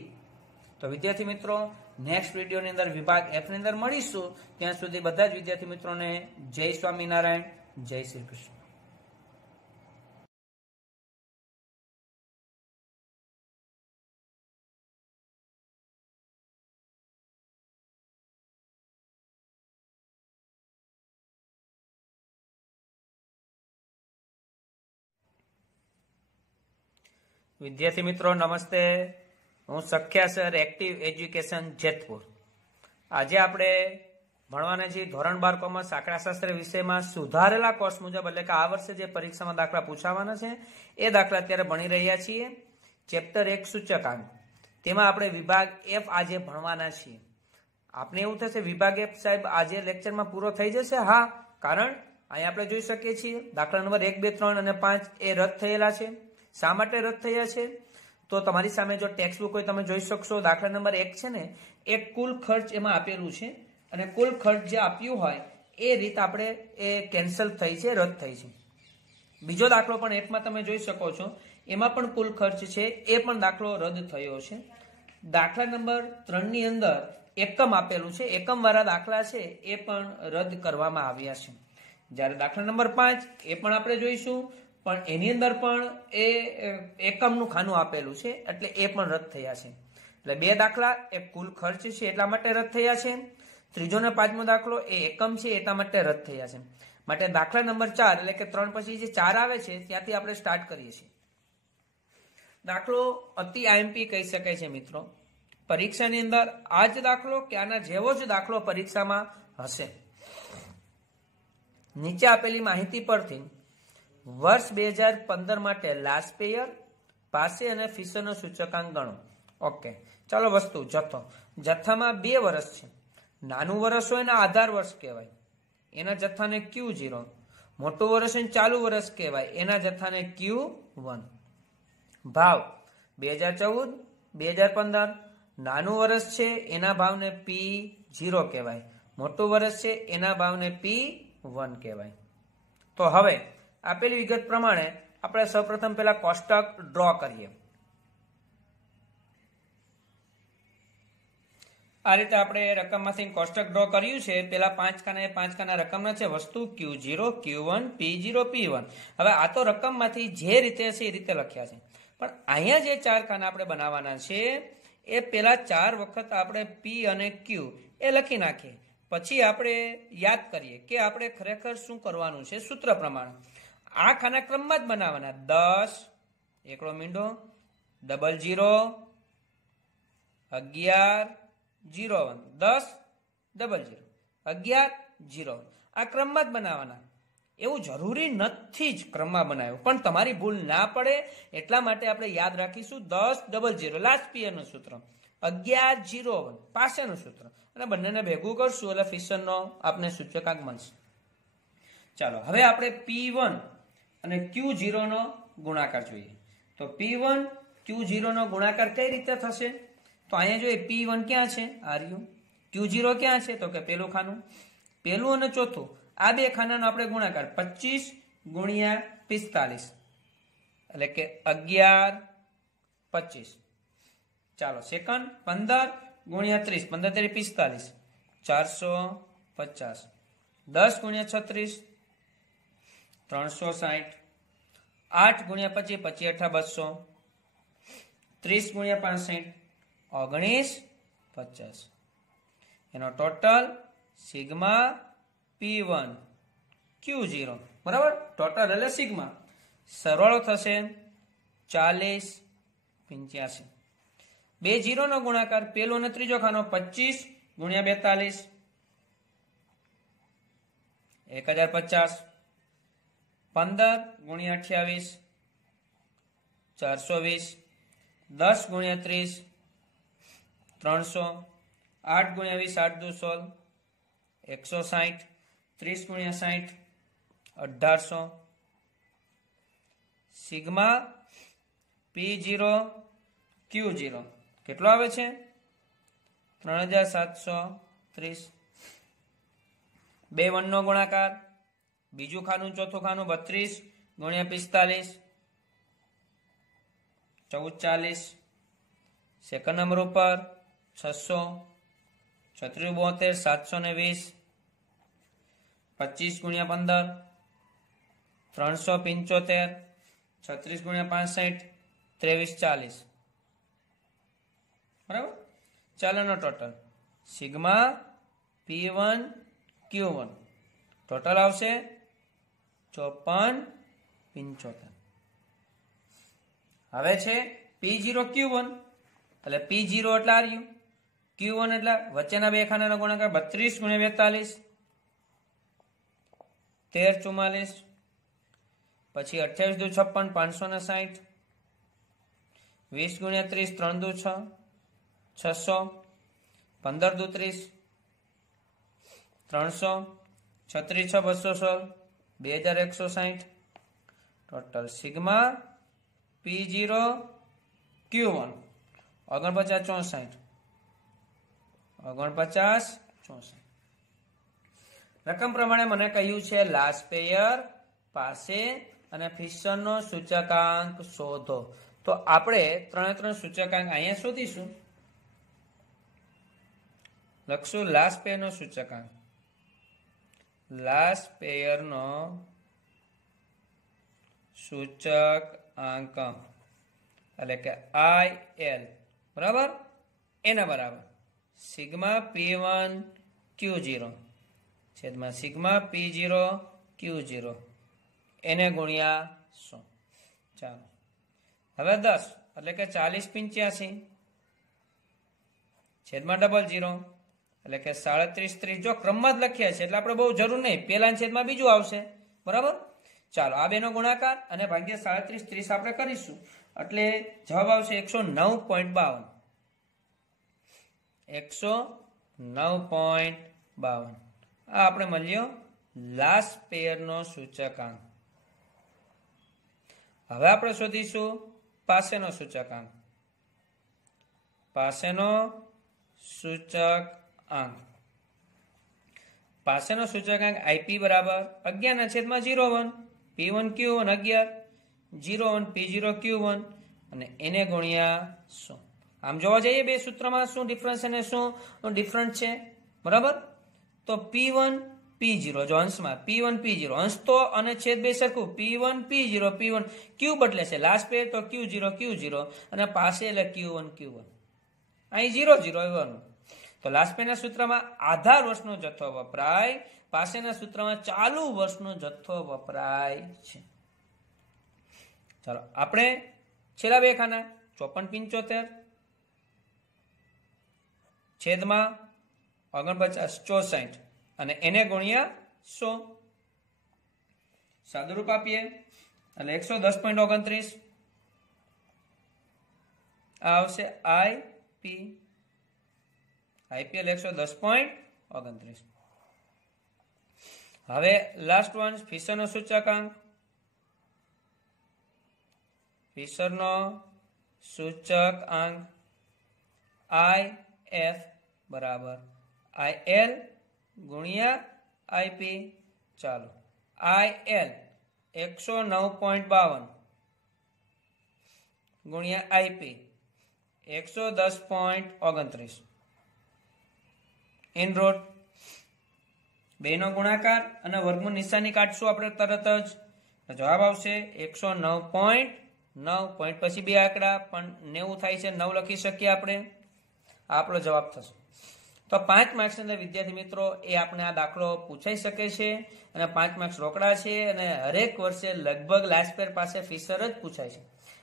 તો વિદ્યાર્થી મિત્રો, નેક્સ્ટ વિડીયોની અંદર વિભાગ F ની અંદર મળીશું. ત્યાં સુધી બધા જ વિદ્યાર્થી મિત્રોને જય સ્વામિનારાયણ, જય શ્રી કૃષ્ણ. વિદ્યાર્થી મિત્રો નમસ્તે, હું સખ્યા સર એક્ટિવ એજ્યુકેશન જેતપુર. આજે આપણે ભણવાના છીએ ધોરણ 12 કોમર્સ આંકડાશાસ્ત્ર વિષયમાં સુધારેલા કોર્સ મુજબ, એટલે કે આ વર્ષે જે પરીક્ષામાં દાખલા પૂછાવાના છે એ દાખલા અત્યારે ભણી રહ્યા છીએ. ચેપ્ટર 1 સૂચકાંક, તેમાં આપણે વિભાગ F આજે ભણવાના છીએ. આપને એવું થશે વિભાગ F સાહેબ આજે લેક્ચરમાં પૂરો થઈ જશે? હા, કારણ અહીંયા આપણે જોઈ શકીએ છીએ દાખલા નંબર 1, 2, 3 અને 5 એ રદ થયેલા છે. શા માટે રદ થયા છે? તો તમારી સામે જો ટેક્સ્ટ બુક હોય તમે જોઈ શકશો. દાખલા નંબર 1 છે ને, એક કુલ ખર્ચ એમાં આપેલું છે અને કુલ ખર્ચ જે આપ્યું હોય એ રીત આપણે એ કેન્સલ થઈ છે, રદ થઈ છે. બીજો દાખલો પણ એકમાં તમે જોઈ શકો છો, એમાં પણ કુલ ખર્ચ છે, એ પણ દાખલો રદ થયો છે. દાખલા નંબર 3 ની અંદર એકમ આપેલું છે, એકમ વાળા દાખલા છે એ પણ રદ કરવામાં આવ્યા છે. જ્યારે દાખલા નંબર 5 એ પણ આપણે જોઈશું, પણ એની અંદર પણ એ એકમનું ખાનું આપેલું છે, એટલે એ પણ રદ થયા છે. એટલે બે દાખલા એક કુલ ખર્ચ છે એટલા માટે રદ થયા છે. ત્રીજો ને પાંચમો દાખલો એ એકમ છે એટલા માટે રદ થયા છે. માટે દાખલા નંબર 4 એટલે કે 3 પછી જે 4 આવે છે ત્યાંથી આપણે સ્ટાર્ટ કરીએ છીએ. દાખલો અતિ આઈએમપી કહી શકાય છે મિત્રો. પરીક્ષાની અંદર આ જ દાખલો કે આના જેવો જ દાખલો પરીક્ષામાં હશે. નીચે આપેલી માહિતી પરથી વર્ષ 2015 માટે લાસ્ટ પેયર, પાસે અને ફિશરનો સૂચકાંક ગણો. ઓકે, ચાલો વસ્તુ જથ્થો. જથ્થામાં 2 વર્ષ છે. નાનું વર્ષ હોય ને આધાર વર્ષ કહેવાય, એના જથ્થાને Q0. મોટું વર્ષ હોય ચાલુ વર્ષ કહેવાય, એના જથ્થાને Q1. ભાવ 2014, 2015. નાનું વર્ષ છે એના ભાવને P0 કહેવાય, મોટું વર્ષ છે એના ભાવને P1 કહેવાય. તો હવે આપેલી વિગત પ્રમાણે આપણે સૌપ્રથમ પહેલા કોષ્ટક ડ્રો કરીએ. આ રીતે આપણે રકમમાંથી કોષ્ટક ડ્રો કર્યું છે. પેલા 5 ખાના એ 5 ખાના રકમના છે, વસ્તુ Q0, Q1, P0, P1. હવે આ તો રકમમાંથી જે રીતે છે એ રીતે લખ્યા છે, પણ અહીંયા જે 4 ખાના આપણે બનાવવાના છે એ પેલા 4 વખત આપણે P અને Q એ લખી નાખીએ. પછી આપણે યાદ કરીએ કે આપણે ખરેખર શું કરવાનું છે. સૂત્ર પ્રમાણે આ ખાના ક્રમમાં જ બનાવવાના. 10 એકડો મીંડો, 00 11 01, 10 00 11 01, આ ક્રમમાં જ બનાવવાના. એવું જરૂરી નથી જ ક્રમમાં બનાવ્યો, પણ તમારી ભૂલ ના પડે એટલા માટે આપણે યાદ રાખીશું 10 00 લાસ્ટ પીયર નું સૂત્ર, 11 01 પાસેનું સૂત્ર, અને બંનેને ભેગું કરશું એટલે ફિશરનો આપણે સૂચકાંક મળશે. ચાલો હવે આપણે P1 અને Q0 નો ગુણાકાર જોઈએ. તો P1 Q0 નો ગુણાકાર કઈ રીતે થશે? તો અહીંયા જોઈએ P1 ક્યાં છે? આ રહ્યું. Q0 ક્યાં છે? તો કે પેલું ખાનું. પેલું અને ચોથું આ બે ખાનાનો આપણે ગુણાકાર 25 ગુણ્યા 45 એટલે કે 11 25. ચાલો સેકન્ડ 15 ગુણ્યા 30, 15 × 45 450. 10 ગુણ્યા 36 360. 8 ગુણ્યા 25 25 8 200. 30 ગુણ્યા 65 19 50. એનો ટોટલ સિગ્મા P1 Q0 બરાબર. ટોટલ એટલે સિગ્મા. સરવાળો થશે 40 85. બે 0 નો ગુણાકાર પેલો અને ત્રીજો ખાનો 25 ગુણ્યા 42 1050. 15 ગુણ્યા 28 420. 10 ગુણ્યા 30 300. 8 ગુણ્યા 20 8 2 16 160. 30 ગુણ્યા 60 1800. સિગ્મા P0 Q0 કેટલો આવે છે? 3730. બે 1 નો ગુણાકાર બીજું ખાનું ચોથું ખાનું 32 ગુણ્યા 45 1440. સેકન્ડ નંબર ઉપર 600 36 72 720. 25 ગુણ્યા 15 375. 36 ગુણ્યા 65 2340 બરાબર. ચાલોનો total sigma P1 Q1 total આવશે 5475. હવે છે P0 Q1 એટલે P0 એટલે આ રહ્યું Q1 એટલે વચ્ચેના બે ખાનાનો ગુણાકાર 32 ગુણ્યા 42 13 44 પછી 28 દુ 56 560 20 ગુણ્યા 30 3 દુ 6 600 15 દુ 30 300 36 6 216 2160 ટોટલ સિગ્મા P0 Q1 49 64 49 64 રકમ પ્રમાણે મને કહ્યું છે લાસ્ટ પેયર પાસે અને ફિશરનો સૂચકાંક શોધો. તો આપણે 3 સૂચકાંક અહીંયા શોધીશું. લખશું લાસ્ટ પેયરનો સૂચકાંક. લાસ્ટ પેયરનો સૂચકાંક એટલે કે IL બરાબર એના બરાબર સિગ્મા P1 Q0 છેદમાં સિગ્મા P0 Q0 એને ગુણ્યા 100. ચાલો હવે 10 એટલે કે 40 85 છેદમાં 00 એટલે કે 37 30. જો ક્રમમાં જ લખ્યા છે એટલે આપણે બહુ જરૂર નહીં, પહેલા છેદમાં બીજું આવશે બરાબર. ચાલો આ બેનો ગુણાકાર અને ભાગ્યા 37 30 આપણે કરીશું એટલે જવાબ આવશે 109.52. 109.52 આ આપણે મળ્યો લાસ્ટ પેયરનો સૂચકાંક. હવે આપણે શોધીશું પાસેનો સૂચકાંક. પાસેનો સૂચકાંક પાસેનો સૂચકાંક IP બરાબર 11/01 P1 Q1 11 01 P0 Q1 અને એને ગુણ્યા 100. આમ જોવા જઈએ બે સૂત્રમાં શું ડિફરન્સ અને શું ડિફરન્ટ છે બરાબર. તો P1 P0 જો અંશમાં P1 P0 અંશ તો અને છેદ બે સરખું P1 P0 P1 Q બદલે છે લાસ્ટ પેર તો Q0 Q0 અને પાસે એટલે Q1 Q1 અહીં 0 0 આવવાનું. તો લાસ્ટ પેરના સૂત્રમાં આધાર વર્ષનો જથ્થો વપરાય, પાસેના સૂત્રમાં ચાલુ વર્ષનો જથ્થો વપરાય છે. ચાલો આપણે છેલ્લા બે ખાના 54 75 છેદમાં 49 64 અને એને ગુણ્યા 100 સાદુરૂપ આપીએ એટલે 110.29 આ આવશે IPL 110.29. હવે લાસ્ટ વન ફિશરનો સૂચકાંક. ફિશરનો સૂચકાંક IF બરાબર IL ગુણ્યા IP. ચાલો IL 109.52 ગુણ્યા IP 110.29 ઇન રૂટ બેનો ગુણાકાર અને વર્ગમૂળ નિશાની કાઢશું આપણે તરત જ. જવાબ આવશે 109.9 પોઈન્ટ પછી બે આંકડા પણ 90 થાય છે, 9 લખી શકીએ આપણે. આપણો જવાબ થશે. તો 5 માર્ક્સની અંદર વિદ્યાર્થી મિત્રો એ આપણે આ દાખલો પૂછાઈ શકે છે અને 5 માર્ક્સ રોકડા છે અને હરેક વર્ષે લગભગ લાસ્ટ પેર પાસે ફિશર જ પૂછાય છે.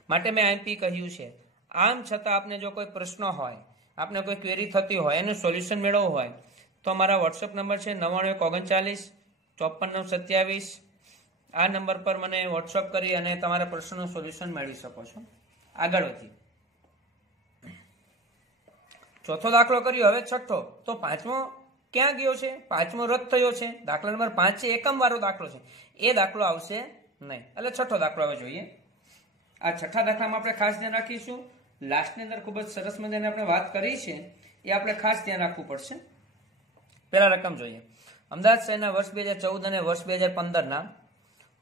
માટે મેં IP કહ્યું છે. આમ છતાં આપને જો કોઈ પ્રશ્ન હોય, આપને કોઈ ક્વેરી થતી હોય, એનું સોલ્યુશન મેળવવું હોય તો મારા વોટ્સઅપ નંબર છે 9939 54 927. આ નંબર પર મને વોટ્સઅપ કરી અને તમારા પ્રશ્નનું સોલ્યુશન મેળવી શકો છો. આગળ વધીએ. ચોથો દાખલો કર્યો, હવે છઠ્ઠો. તો પાંચમો ક્યાં ગયો છે? પાંચમો રદ થયો છે. દાખલા નંબર 5 છે, એકમ વાળો દાખલો છે, એ દાખલો આવશે નહીં. એટલે છઠ્ઠો દાખલો હવે જોઈએ. આ છઠ્ઠા દાખલામાં આપણે ખાસ ધ્યાન રાખીશું. લાસ્ટની અંદર ખૂબ જ સરસ મજાની આપણે વાત કરી છે, એ આપણે ખાસ ધ્યાન રાખવું પડશે. પહેલા રકમ જોઈએ. અમદાવાદ શહેરના વર્ષ 2014 અને વર્ષ 2015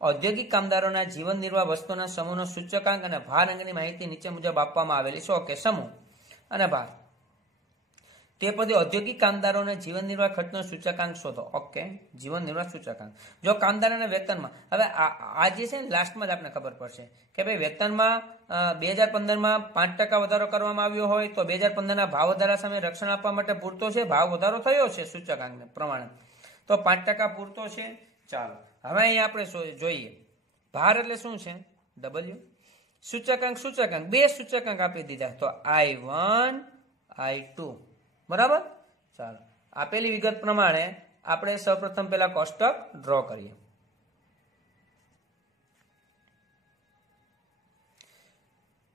ઔદ્યોગિક કામદારોના જીવન નિર્વાહ વસ્તુના સમૂહનો સૂચકાંક અને ભાર અંગેની માહિતી નીચે મુજબ આપવામાં આવેલી છે. ઓકે, સમૂહ અને ભાર. તે પછી ઔદ્યોગિક કામદારોને જીવન નિર્વાહ ખર્ચનો સૂચકાંક શોધો. ઓકે, જીવન નિર્વાહ સૂચકાંક. જો કામદારોના વેતનમાં, હવે આ જે છે ને લાસ્ટમાં જ આપણે ખબર પડશે કે ભાઈ વેતનમાં 2015માં 5% વધારો કરવામાં આવ્યો હોય તો 2015ના ભાવ વધારા સામે રક્ષણ આપવા માટે પૂરતો છે. ભાવ વધારો થયો છે સૂચકાંકને પ્રમાણે, તો 5% પૂરતો છે. ચાલો હવે અહીંયા આપણે જોઈએ ભાર એટલે શું છે? W. સૂચકાંક બે સૂચકાંક આપી દીધા, તો I1 I2 બરાબર. ચાલો, આપેલી વિગત પ્રમાણે આપણે સૌપ્રથમ પેલા કોષ્ટક ડ્રો કરીએ.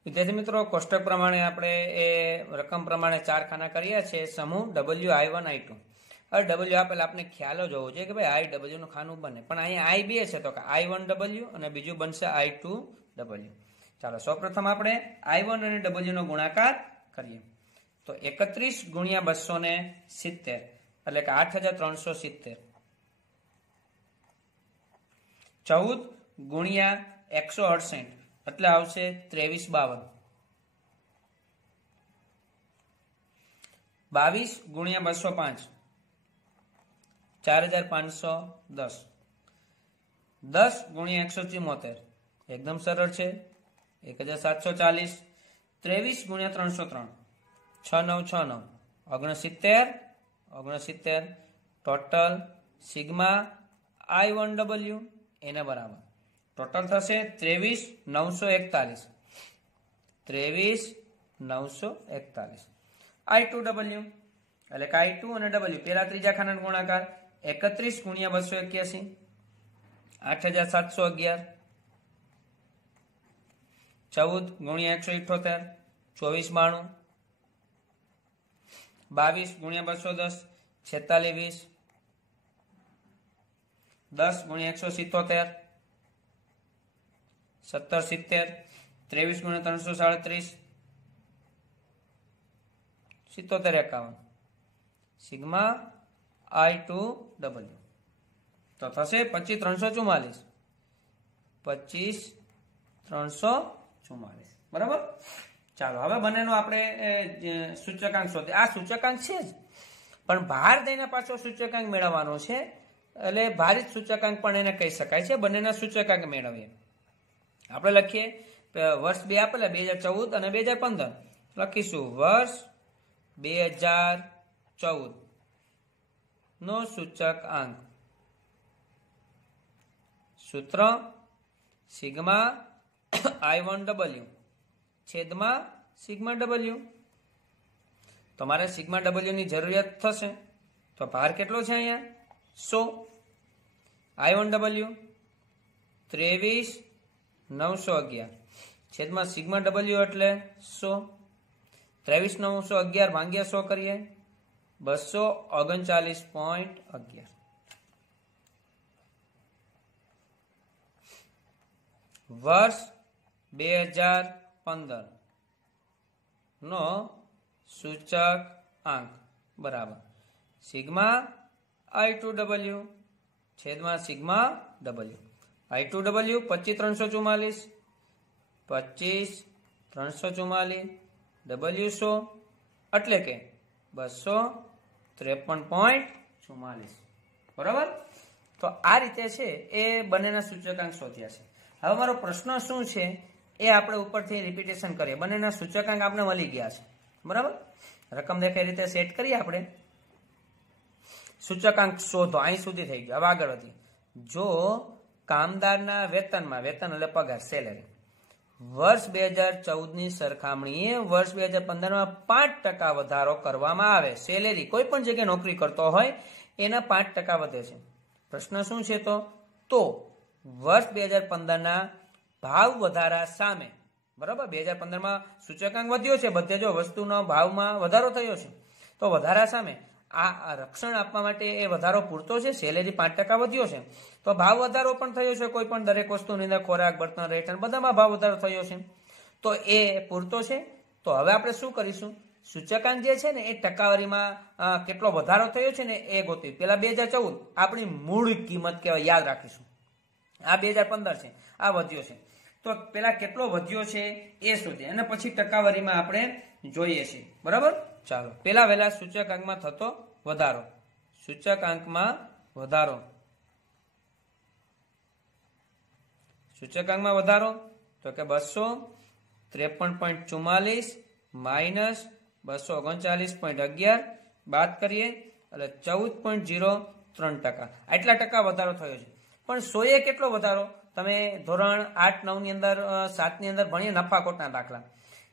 વિદ્યાર્થી મિત્રો, કોષ્ટક પ્રમાણે આપણે એ રકમ પ્રમાણે 4 ખાના કર્યા છે. સમૂહ WI1 I2. હવે W આપેલા આપણે ખ્યાલ જ હોવો જોઈએ કે ભાઈ IW નું ખાનું બને, પણ અહીંયા I 2 છે તો કે I1W અને બીજું બનશે I2W. ચાલો, સૌપ્રથમ આપણે I1 અને W નો ગુણાકાર કરીએ. તો 31 ગુણ્યા 270 એટલે કે 8370. 14 ગુણ્યા 168 એટલે આવશે 2352. 22 ગુણ્યા 205 4510. 10 ગુણ્યા 174 એકદમ સરળ છે 1740. 23 ગુણ્યા 303 6969 69 ટોટલ સિગ્મા I1W એના બરાબર ટોટલ થશે 23941. 23941. I2W એટલે કે I2 અને W પેલા ત્રીજા ખાનાનો ગુણાકાર 31 ગુણ્યા 281 8711. 14 ગુણ્યા 178 2492. 22 ગુણ્યા 210 4620. 10 ગુણ્યા 177 1770. 23 ગુણ્યા 337 7751. સિગ્મા I2W તો થશે 25344. 25344. બરાબર. ચાલો, હવે બંનેનો આપણે સૂચકાંક શોધીએ. આ સૂચકાંક છે જ, પણ ભાર દઈને પાછો સૂચકાંક મેળવવાનો છે, એટલે ભારિત સૂચકાંક પણ એને કહી શકાય છે. બંનેના સૂચકાંક મેળવીએ. આપણે લખીએ વર્ષ 2 આપેલા 2014 અને 2015. લખીશું વર્ષ 2014 નો સૂચકાંક. સૂત્ર સિગ્મા I1W છેદમાં સિગ્મા W. તમારે સિગ્મા W ની જરૂરિયાત થશે તો ભાર કેટલો છે અહીંયા 100. I1W 23911 છેદમાં સિગ્મા W એટલે 100. 23911 ભાગ્યા 100 કરીએ 239.11. વર્ષ 2015 નો સૂચકાંક બરાબર સિગ્મા I2W છેદમાં સિગ્મા W. I2W 25344 25344 W 100 એટલે કે 253.44. બરાબર. તો આ રીતે છે એ બંનેના સૂચકાંક શોધ્યા છે. હવે મારો પ્રશ્ન શું છે એ આપણે ઉપરથી રિપીટેશન કરીએ. બંનેના સૂચકાંક આપણે મળી ગયા છે. બરાબર. રકમ દેખાય રીતે સેટ કરીએ આપણે. સૂચકાંક શોધો. અહીં સુધી થઈ ગયું. હવે આગળ વધીએ. જો કામદારના વેતનમાં, વેતન એટલે પગાર, સેલેરી, વર્ષ 2014 ની સરખામણીએ વર્ષ 2015માં 5% વધારો કરવામાં આવે. સેલેરી કોઈ પણ જગ્યાએ નોકરી કરતો હોય એના 5% વધે છે. પ્રશ્ન શું છે તો વર્ષ 2015ના ભાવ વધારા સામે, બરાબર, 2015માં સૂચકાંક વધ્યો છે, બધે જો વસ્તુનો ભાવમાં વધારો થયો છે, તો વધારા સામે આ રક્ષણ આપવા માટે એ વધારો પૂરતો છે. સેલેરી 5% વધ્યો છે તો ભાવ વધારો પણ થયો છે. કોઈ પણ દરેક વસ્તુની અંદર ખોરાક, બર્તન, રહેઠાણ બધામાં ભાવ વધારો થયો છે, તો એ પૂરતો છે. તો હવે આપણે શું કરીશું, સૂચકાંક જે છે ને એ ટકાવારીમાં કેટલો વધારો થયો છે ને એ ગોતવી. પેલા 2014 આપણી મૂળ કિંમત કહેવાય, યાદ રાખીશું. આ 2015 છે, આ વધ્યો છે, તો પેલા કેટલો વધ્યો છે એ શોધીએ અને પછી ટકાવારીમાં આપણે જોઈએ છીએ. બરાબર. ચાલો, પેલા વહેલા સૂચકાંકમાં થતો વધારો. સૂચકાંકમાં વધારો. સૂચકાંકમાં વધારો તો કે 253.44 માઇનસ 239.11 બાદ કરીએ એટલે 14.03%. આટલા ટકા વધારો થયો છે. પણ 100 એ કેટલો વધારો? તમે ધોરણ 8, 9 ની અંદર, 7 ની અંદર ભણીએ નફાખોટના દાખલા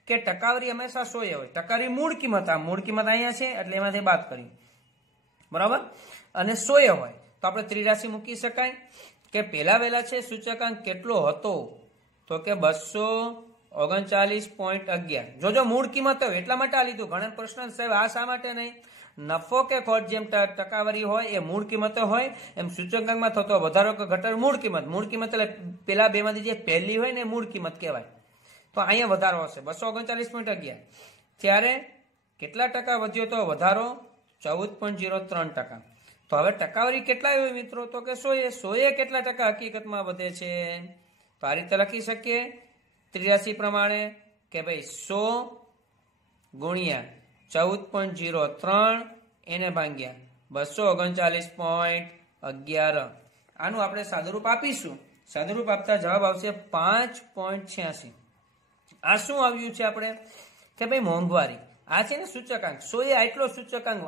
કે ટકાવારી હંમેશા 100 હોય. ટકાવારી મૂળ કિંમત, આ મૂળ કિંમત અહીંયા છે એટલે એમાંથી બાદ કરી, બરાબર, અને 100 હોય તો આપણે ત્રિરાશી મૂકી શકાય કે પેલા વેલા છે સૂચકાંક કેટલો હતો, તો કે 239.11. જોજો મૂળ કિંમત હોય એટલા માટે આ લીધું. ઘણા પ્રશ્ન સાહેબ આ શા માટે નહીં? નફો કે ખોટ જેમ ટકાવારી હોય એ મૂળ કિંમત હોય, એમ સૂચકાંકમાં થતો વધારો કે ઘટાડો મૂળ કિંમત. મૂળ કિંમત એટલે પેલા બેમાંથી જે પહેલી હોય ને મૂળ કિંમત કહેવાય. તો અહીંયા વધારો હશે 239.11. ત્યારે કેટલા ટકા વધ્યો તો વધારો? 14.03%. તો હવે ટકાવારી કેટલા હોય મિત્રો? તો કે 100 કેટલા ટકા હકીકતમાં વધે છે? તો આ રીતે લખી શકીએ ત્રિરાશી પ્રમાણે કે ભાઈ 100 ગુણ્યા 14.03 એને ભાગ્યા 239.11. આનું આપણે સાદુરૂપ આપીશું. સાદુરૂપ આપતા જવાબ આવશે 5.86. આ શું આવ્યું છે આપણે કે ભાઈ મોંઘવારી. આ છે ને સૂચકાંક 100 આટલો સૂચકાંક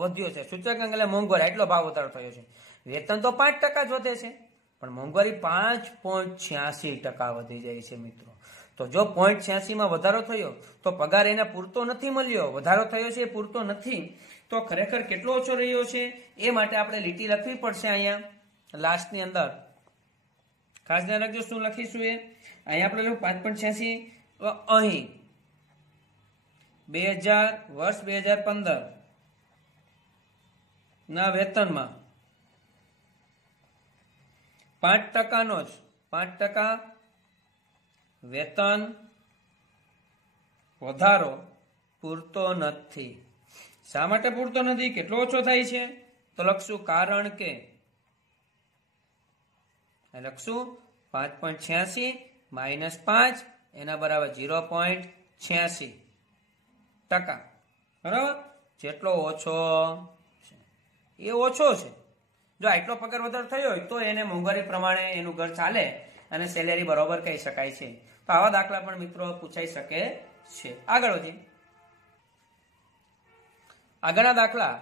વધ્યો છે. સૂચકાંક એટલે મોંઘવારી, આટલો ભાવ વધારો થયો છે. વેતન તો 5% જ વધે છે પણ મોંઘવારી 5.86% વધી જાય છે મિત્રો. તો જો 0.86 વધારો થયો તો પગાર એને પૂરતો નથી મળ્યો, વધારો થયો છે એ પૂરતો નથી, તો ખરેખર કેટલો ઓછો રહ્યો છે એ માટે આપણે લીટી લખવી પડશે. અહીંયા લાસ્ટની અંદર ખાસ ધ્યાન રાખજો શું લખીશું એ. અહીંયા આપણે લખ્યું 5.86. અહીં વર્ષ 2015 ના વેતનમાં 5%નો જ 5% વેતન વધારો પૂરતો નથી. શા માટે પૂરતો નથી? કેટલો ઓછો થાય છે? તો લખશું કારણ કે લખશું 5.86 માઇનસ 5 એના બરાબર 0.86%. બરાબર, જેટલો ઓછો છે એ ઓછો છે. જો આટલો પગાર વધારો થયો હોય તો એને મોંઘવારી પ્રમાણે એનું ઘર ચાલે અને સેલેરી બરોબર કહી શકાય છે. તો આવા દાખલા પણ મિત્રો પૂછાઈ શકે છે. આગળ વધીએ. આગળના દાખલા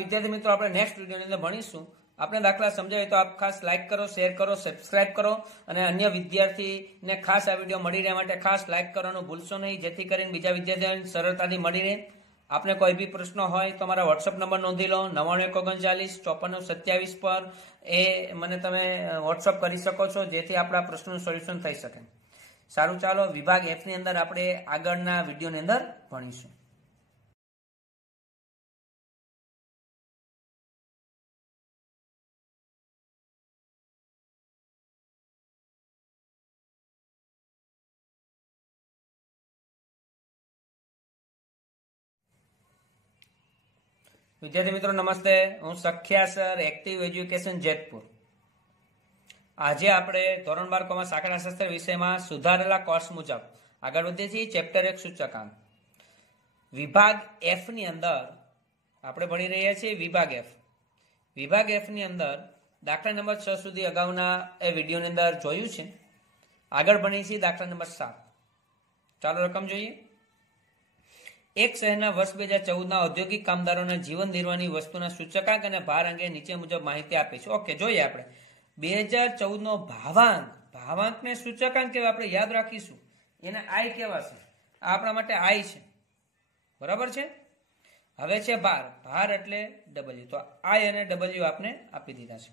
વિદ્યાર્થી મિત્રો આપણે નેક્સ્ટ વિડીયોની અંદર ભણીશું. આપણે દાખલા સમજાવીએ તો આપ ખાસ લાઈક કરો, શેર કરો, સબસ્ક્રાઇબ કરો અને અન્ય વિદ્યાર્થીને ખાસ આ વિડીયો મળી રહે માટે ખાસ લાઈક કરવાનું ભૂલશો નહીં, જેથી કરીને બીજા વિદ્યાર્થીઓને સરળતાથી મળી રહે. આપને કોઈ બી પ્રશ્ન હોય તો મારા વોટ્સઅપ નંબર નોંધી લો 9939 54 પર એ મને તમે વોટ્સઅપ કરી શકો છો, જેથી આપણા પ્રશ્નનું સોલ્યુશન થઈ શકે. સારું, ચાલો વિભાગ F ની અંદર આપણે આગળના વિડીયોની અંદર ભણીશું. વિદ્યાર્થી મિત્રો નમસ્તે, હું સખ્યા સર, એક્ટિવ એજ્યુકેશન જેતપુર. આજે આપણે ધોરણ 12 કોમર્સ આંકડાશાસ્ત્ર વિષયમાં સુધારેલા કોર્સ મુજબ આગળ વધીએ છીએ. ચેપ્ટર 1 સૂચકાંક. વિભાગ F ની અંદર આપણે ભણી રહ્યા છીએ વિભાગ F. વિભાગ F ની અંદર દાખલા નંબર 6 સુધી અગાઉના એ વિડીયોની અંદર જોયું છે. આગળ ભણીએ છીએ દાખલા નંબર 7. ચાલો રકમ જોઈએ. એક શહેરના વર્ષ 2014ના ઔદ્યોગિક કામદારોના જીવન નિર્વાહની વસ્તુના સૂચકાંક અને ભાર અંગે નીચે મુજબ માહિતી આપી છે. ઓકે, જોઈએ આપણે 2014 નો ભાવાંકને સૂચકાંક કેવા આપણે યાદ રાખીશું, એને આઈ કહેવાશે. આ આપણા માટે આઈ છે, બરાબર છે. હવે છે ભાર એટલે ડબલ્યુ. તો આઈ અને ડબલ્યુ આપણે આપી દીધા છે.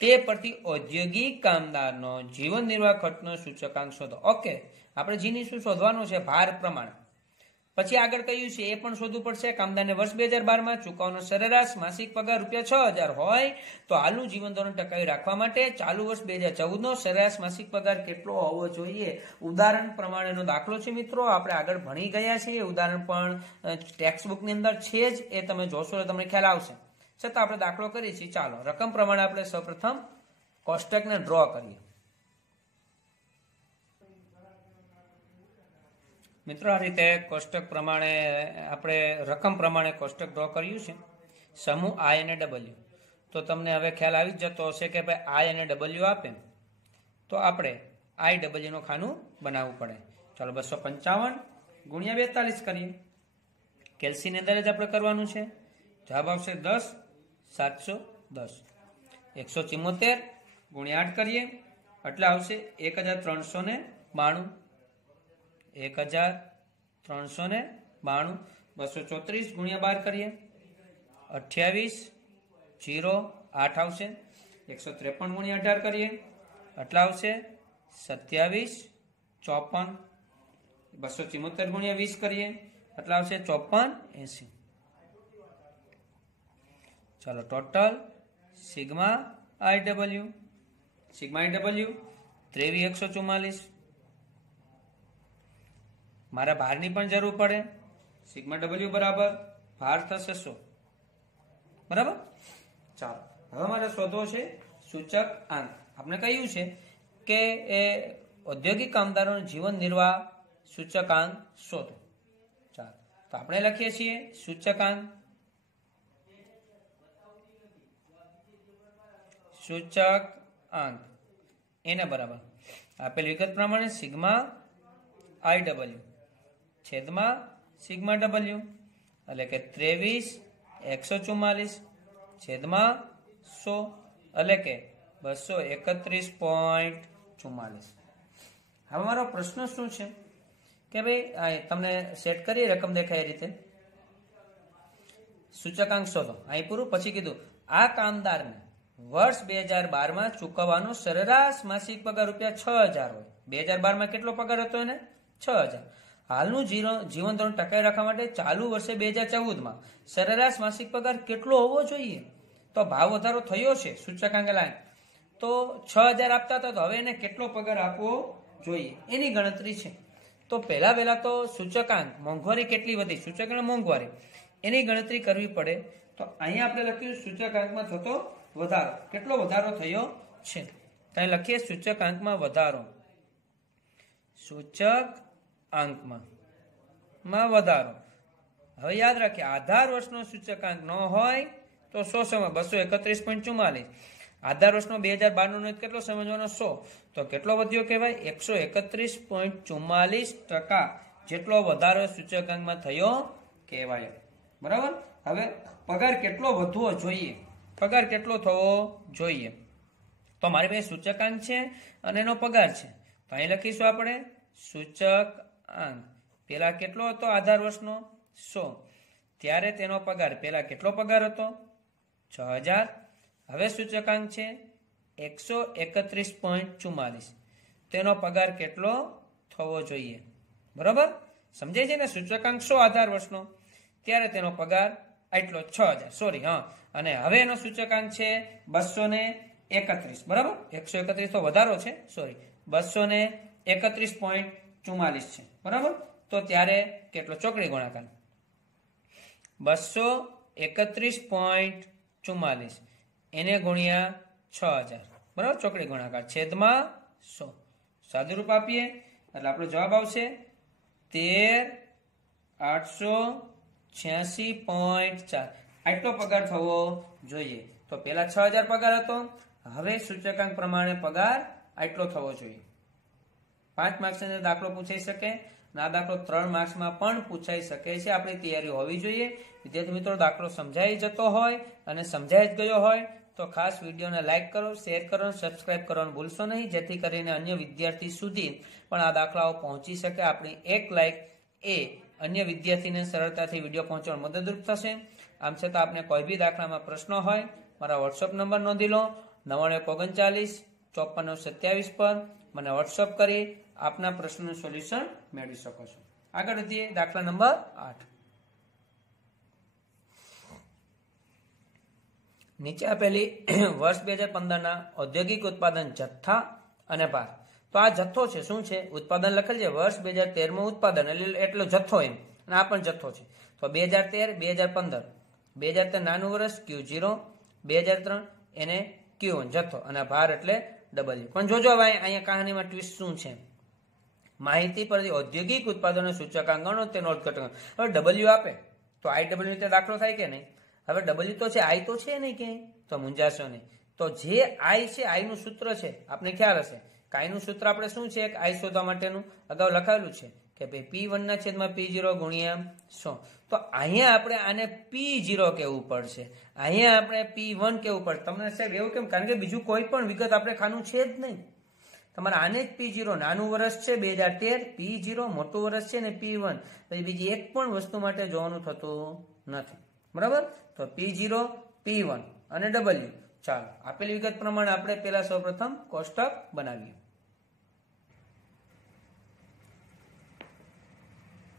તે પરથી ઔદ્યોગિક કામદારનો જીવન નિર્વાહ ખર્ચનો સૂચકાંક શોધો. ઓકે, આપણે જીની શું શોધવાનું છે? ભાર પ્રમાણ. પછી આગળ કહ્યું છે એ પણ શોધવું પડશે. કામદારને વર્ષ 2012માં ચૂકવવાનો સરેરાશ માસિક પગાર ₹6000 હોય તો હાલનું જીવન ધોરણ ટકાવી રાખવા માટે ચાલુ વર્ષ 2014 નો સરેરાશ માસિક પગાર કેટલો હોવો જોઈએ? ઉદાહરણ પ્રમાણેનો દાખલો છે મિત્રો, આપણે આગળ ભણી ગયા છીએ. ઉદાહરણ પણ ટેક્સ્ટ બુકની અંદર છે જ, એ તમે જોશો તો તમને ખ્યાલ આવશે. છતાં આપણે દાખલો કરીએ છીએ. ચાલો રકમ પ્રમાણે આપણે સૌપ્રથમ કોષ્ટકને ડ્રો કરીએ. મિત્રો આ રીતે કોષ્ટક પ્રમાણે આપણે રકમ પ્રમાણે કોષ્ટક ડ્રો કર્યું છે. સમૂહ આઈ અને ડબલ્યુ. તો તમને હવે ખ્યાલ આવી જ જતો હશે કે ભાઈ આઈ અને ડબલ્યુ આપે તો આપણે આઈ ડબલ્યુ નું ખાનું બનાવવું પડે. ચાલો 255 ગુણ્યા 42 કરીએ. કેલ્સીની અંદર જ આપણે કરવાનું છે. જવાબ આવશે 10 710. 174 ગુણ્યા 8 કરીએ એટલે આવશે 1392. 1392 234 ગુણ્યા 12 કરીએ 28 0 8 આવશે 153 ગુણ્યા 18 કરીએ એટલા આવશે 27 54 274 ગુણ્યા 20 કરીએ એટલા આવશે 54 80 ચાલો ટોટલ સિગ્મા IW 23 144 મારા ભારની પણ જરૂર પડે સિગ્મા W બરાબર ભાર થશે 100 બરાબર ચાલો હવે મારે શોધવો છે સૂચક આંક આપણે કહ્યું છે કે એ ઔદ્યોગિક કામદારોનું જીવન નિર્વાહ સૂચકાંક શોધો ચાલો તો આપણે લખીએ છીએ સૂચકાંક એને બરાબર આપેલ વિગત પ્રમાણે સિગ્મા IW છેદમાં સિગ્મા W એટલે કે 23 144 છેદમાં 100 એટલે કે 231.44 હવે મારો પ્રશ્ન શું છે કે ભાઈ તમને સેટ કરી રકમ દેખાય એ રીતે સૂચકાંક શોધો અહીં પૂરું પછી કીધું આ કામદારને વર્ષ 2012 માં ચૂકવવાનો સરેરાશ માસિક પગાર રૂપિયા 6000 હોય 2012 માં કેટલો પગાર હતો એને 6000 હાલનું જીવન ધોરણ ટકાવી રાખવા માટે ચાલુ વર્ષે 2014 માં સરેરાશ માસિક પગાર કેટલો હોવો જોઈએ તો ભાવ વધારો થયો છે સૂચકાંક લાઈન તો 6000 આપતા હતા તો હવે એને કેટલો પગાર આપવો જોઈએ એની ગણતરી છે તો પહેલા તો સૂચકાંક મોંઘવારી કેટલી વધી સૂચકાંક મોંઘવારી એની ગણતરી કરવી પડે તો અહીંયા આપણે લખ્યું સૂચકાંકમાં થતો વધારો કેટલો વધારો થયો છે ત્યાં લખીએ સૂચકાંકમાં વધારો સૂચકાંકમાં વધારો હવે યાદ રાખીએ આધાર વર્ષનો સૂચકાંક ન હોય તો 100 સમય 231.44 આધાર વર્ષનો 2012 નો કેટલો સમજવાનો 100 તો કેટલો વધ્યો કહેવાય 131.44% જેટલો વધારો સૂચકાંકમાં થયો કહેવાય બરાબર હવે પગાર કેટલો વધવો જોઈએ પગાર કેટલો થવો જોઈએ તો મારી પાસે સૂચકાંક છે અને એનો પગાર છે તો અહીં લખીશું આપણે સૂચકાંક પેલા કેટલો હતો આધાર વર્ષનો 100 ત્યારે તેનો પગાર પેલા કેટલો પગાર હતો 6000 હવે સૂચકાંક છે 131.44 તેનો પગાર કેટલો થવો જોઈએ બરાબર સમજાય છે ને સૂચકાંક 100 આધાર વર્ષનો ત્યારે તેનો પગાર આટલો 6000 સોરી હા અને હવે એનો સૂચકાંક છે 231 બરાબર 131 તો વધારો છે સોરી 231.44 છે બરાબર તો ત્યારે કેટલો ચોકડી ગુણાકાર 231.44 એને ગુણ્યા 6000 બરાબર ચોકડી ગુણાકાર છેદમાં 100 સાદું રૂપ આપીએ એટલે આપણો જવાબ આવશે 13886.4 આટલો પગાર થવો જોઈએ તો પેલા 6000 પગાર હતો હવે સૂચકાંક પ્રમાણે પગાર આટલો થવો જોઈએ 5 માર્ક્સનો દાખલો પૂછાઈ શકે આ દાખલો 3 માર્ક્સમાં પણ પૂછાઈ શકે છે આપણી તૈયારી હોવી જોઈએ વિદ્યાર્થી મિત્રો દાખલો સમજાઈ જતો હોય અને સમજાઈ જ ગયો હોય તો ખાસ વિડીયોને લાઈક કરો શેર કરો સબસ્ક્રાઇબ કરવાનું ભૂલશો નહીં જેથી કરીને અન્ય વિદ્યાર્થી સુધી પણ આ દાખલાઓ પહોંચી શકે આપણી એક લાઈક એ અન્ય વિદ્યાર્થીને સરળતાથી વિડીયો પહોંચવામાં મદદરૂપ થશે આમ છતાં આપને કોઈ બી દાખલામાં પ્રશ્નો હોય મારા વોટ્સઅપ નંબર નોંધી લો 9939 5427 પર મને વોટ્સઅપ કરી આપના પ્રશ્નનું સોલ્યુશન મેળવી શકો છો આગળ વધીએ દાખલા નંબર 8 નીચે આપેલી વર્ષ 2015 ના ઔદ્યોગિક ઉત્પાદન જથ્થા અને ભાર તો આ જથ્થો છે શું છે ઉત્પાદન લખેલ છે વર્ષ 2013 માં ઉત્પાદન એટલો જથ્થો એમ અને આ પણ જથ્થો છે તો 2013 2015 2013 નાનું વર્ષ Q0 2003 એને Q1 જથ્થો અને ભાર એટલે W પણ જોજો હવે અહીંયા કહાનીમાં ટ્વિસ્ટ શું છે માહિતી પરથી ઔદ્યોગિક ઉત્પાદનો સૂચકાંક ગણો તેનો અર્થઘટન હવે W આપે તો IW રીતે દાખલો થાય કે નહીં હવે W તો છે I તો છે નહીં કે તો મુંજાશો નહીં તો જે I છે I નું સૂત્ર છે આપને ખ્યાલ હશે I નું સૂત્ર આપણે શું છે I શોધવા માટેનું અગાઉ લખાયેલું છે કે ભાઈ P1 ના છેદમાં P0 ગુણ્યા 100 તો અહીંયા આપણે આને P0 કહેવું પડશે અહીંયા આપણે P1 કહેવું પડશે તમને સાહેબ એવું કેમ કારણ કે બીજું કોઈ પણ વિગત આપણે ખાનું છે જ નહીં તમારે આને જ P0 નાનું વર્ષ છે 2013, P0 મોટું વર્ષ છે ને P1, પછી બીજી એક પણ વસ્તુ માટે જોવાનું થતું નથી. બરાબર, તો P0, P1 અને W. ચાલો આપેલી વિગત પ્રમાણે આપણે પેલા સૌપ્રથમ કોષ્ટક બનાવીએ.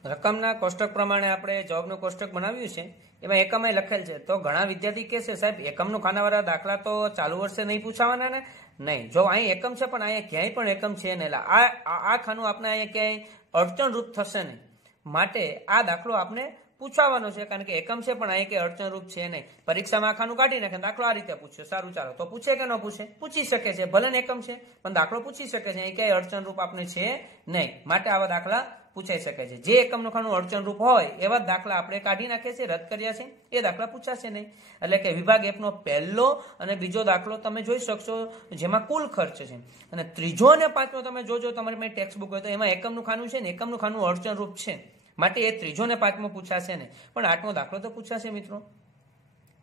રકમના કોષ્ટક પ્રમાણે આપણે જવાબનું કોષ્ટક બનાવ્યું છે. એમાં એકમ લખેલ છે. તો ઘણા વિદ્યાર્થી કહેશે સાહેબ એકમનું ખાનાવાળા દાખલા તો ચાલુ વર્ષે નહીં પૂછાવાના ને. નહીં, જો અહીં એકમ છે પણ અહીંયા ક્યાંય પણ એકમ છે ને, એટલે આ ખાનું આપણે અહીંયા ક્યાંય અડચણરૂપ થશે નહીં. માટે આ દાખલો આપણે પૂછવાનો છે, કારણ કે એકમ છે પણ અહીંયા ક્યાંય અડચણરૂપ છે નહીં. પરીક્ષામાં આ ખાનું કાઢી નાખે, દાખલો આ રીતે પૂછ્યો. સારું, ચાલો તો પૂછે કે ન પૂછે? પૂછી શકે છે, ભલે ને એકમ છે પણ દાખલો પૂછી શકે છે. અહીં ક્યાંય અડચણરૂપ આપણે છે નહીં, માટે આવા દાખલા પૂછાઈ શકે છે. જે એકમનું ખાનું અડચણરૂપ હોય એવા દાખલા આપણે કાઢી નાખીએ છીએ, રદ કર્યા છે, એ દાખલા પૂછાશે નહીં. એટલે કે વિભાગ F નો પહેલો અને બીજો દાખલો તમે જોઈ શકશો, જેમાં કુલ ખર્ચ છે. અને ત્રીજો અને પાંચમો તમે જોજો, તમારી પાસે ટેક્સ્ટ બુક હોય તો એમાં એકમનું ખાનું છે ને, એકમનું ખાનું અડચણરૂપ છે, માટે એ ત્રીજો ને પાંચમો પૂછાશે ને, પણ આઠમો દાખલો તો પૂછાશે મિત્રો.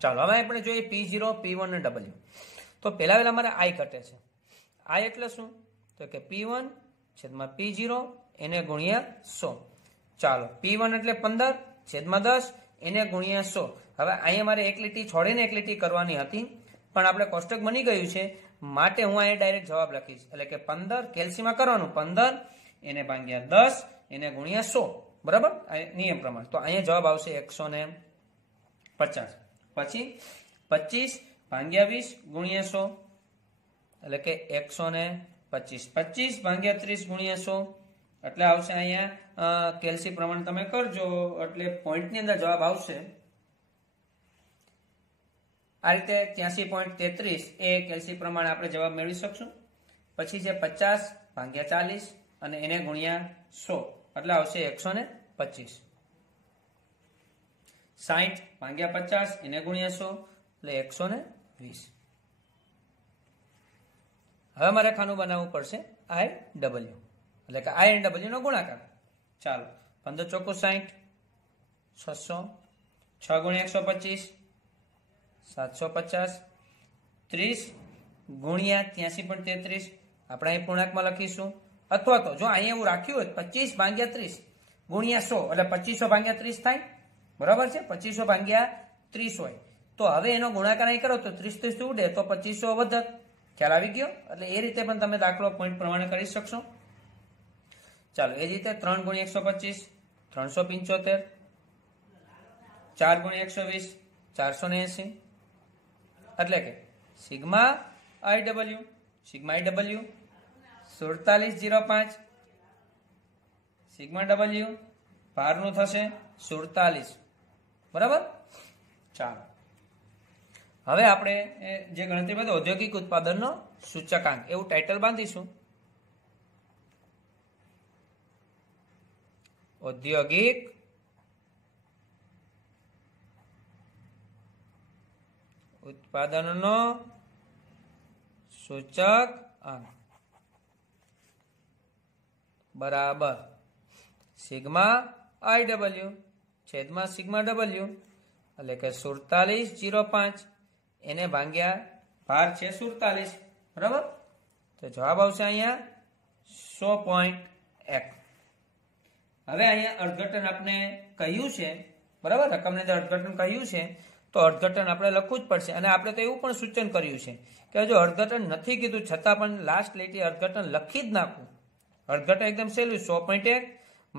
ચાલો હવે આપણે જોઈએ P0, P1 અને W. તો પહેલા અમારે I ઘટે છે. I એટલે શું? તો કે P1 છેદમાં P0 એને ગુણ્યા 100. ચાલો P1 એટલે 15 છેદમાં 10 એને ગુણ્યા 100. હવે અહીંયા મારે એક લીટી છોડીને એક લીટી કરવાની હતી, પણ આપણે કોષ્ટક બની ગયું છે, માટે હું અહીંયા ડાયરેક્ટ જવાબ લખીશ. એટલે કે 15 કેલ્સીમાં કરવાનું, 15 એને ભાગ્યા 10 એને ગુણ્યા 100. બરાબર, નિયમ પ્રમાણે. તો અહીંયા જવાબ આવશે 150. પછી 25 ભાગ્યા 20 ગુણ્યા 100, એટલે કે 125. 25 ભાગ્યા 30 ગુણ્યા 100, એટલે આવશે અહીંયા કેલ્સી પ્રમાણે તમે કરજો, એટલે પોઈન્ટની અંદર જવાબ આવશે આ રીતે 83.33. એ કેલ્સી પ્રમાણે આપણે જવાબ મેળવી શકશું. પછી છે 50 ભાગ્યા 40 અને એને ગુણ્યા 100, એટલે આવશે 125. 60 ભાગ્યા 50 એને ગુણ્યા 100, એટલે 120. હવે મારે ખાનું બનાવવું પડશે IW, એટલે કે I અને W નો ગુણાકાર. ચાલો 15 ચોખ્ખું 60, 600, 6 ગુણ્યા 125 750, 30 ગુણ્યા 83.33 આપણે અહીં પૂર્ણાંકમાં લખીશું. અથવા તો જો અહીંયા એવું રાખ્યું હોય 25 ભાગ્યા 30 ગુણ્યા 100, એટલે 2500 ભાગ્યા 30 થાય. બરાબર છે, 2500 ભાગ્યા 30 હોય. તો હવે એનો ગુણાકાર અહીં કરો તો 30 ઉડે તો 2500 વધત. ખ્યાલ આવી ગયો? એટલે એ રીતે પણ તમે દાખલો પોઈન્ટ પ્રમાણે કરી શકશો. ચાલો એ જ રીતે 3 ગુણ્યા 125 375, 4 ગુણ્યા 120 480, એટલે કે સિગ્મા IW 4705, સિગ્મા W ભારનું થશે 47. બરાબર. ચાલો હવે આપણે જે ગણતરી બધું ઔદ્યોગિક ઉત્પાદનનો સૂચકાંક એવું ટાઇટલ બાંધીશું. ઔદ્યોગિક ઉત્પાદનનો સૂચકાંક બરાબર સિગ્મા IW છેદમાં સિગ્મા W, એટલે કે 4705 એને ભાગ્યા ભાર છે 47. બરાબર, તો જવાબ આવશે અહીંયા 100.1. હવે અહીંયા અર્થઘટન આપણે કહ્યું છે, બરાબર, રકમને અંદર અર્થઘટન કહ્યું છે, તો અર્થઘટન આપણે લખવું જ પડશે. અને આપણે તો એવું પણ સૂચન કર્યું છે કે જો અર્થઘટન નથી કીધું છતાં પણ લાસ્ટ લીટી અર્થઘટન લખી જ નાખવું. અર્થઘટન એકદમ સહેલું, 100.1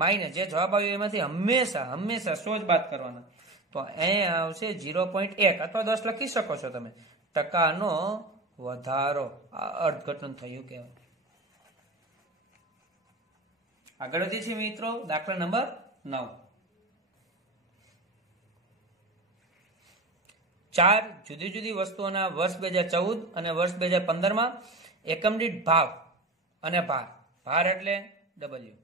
માઇનસ જે જવાબ આવ્યો એમાંથી હંમેશા 100 જ બાદ કરવાના. તો અહીંયા આવશે 0.1 અથવા 10 લખી શકો છો તમે. ટકાનો વધારો આ અર્થઘટન થયું કહેવાય. આગળ વધીએ છીએ મિત્રો, દાખલા નંબર 9. 4 જુદી જુદી વસ્તુઓના વર્ષ 2014 અને વર્ષ 2015માં એકમ દીઠ ભાવ અને ભાર. ભાર એટલે W.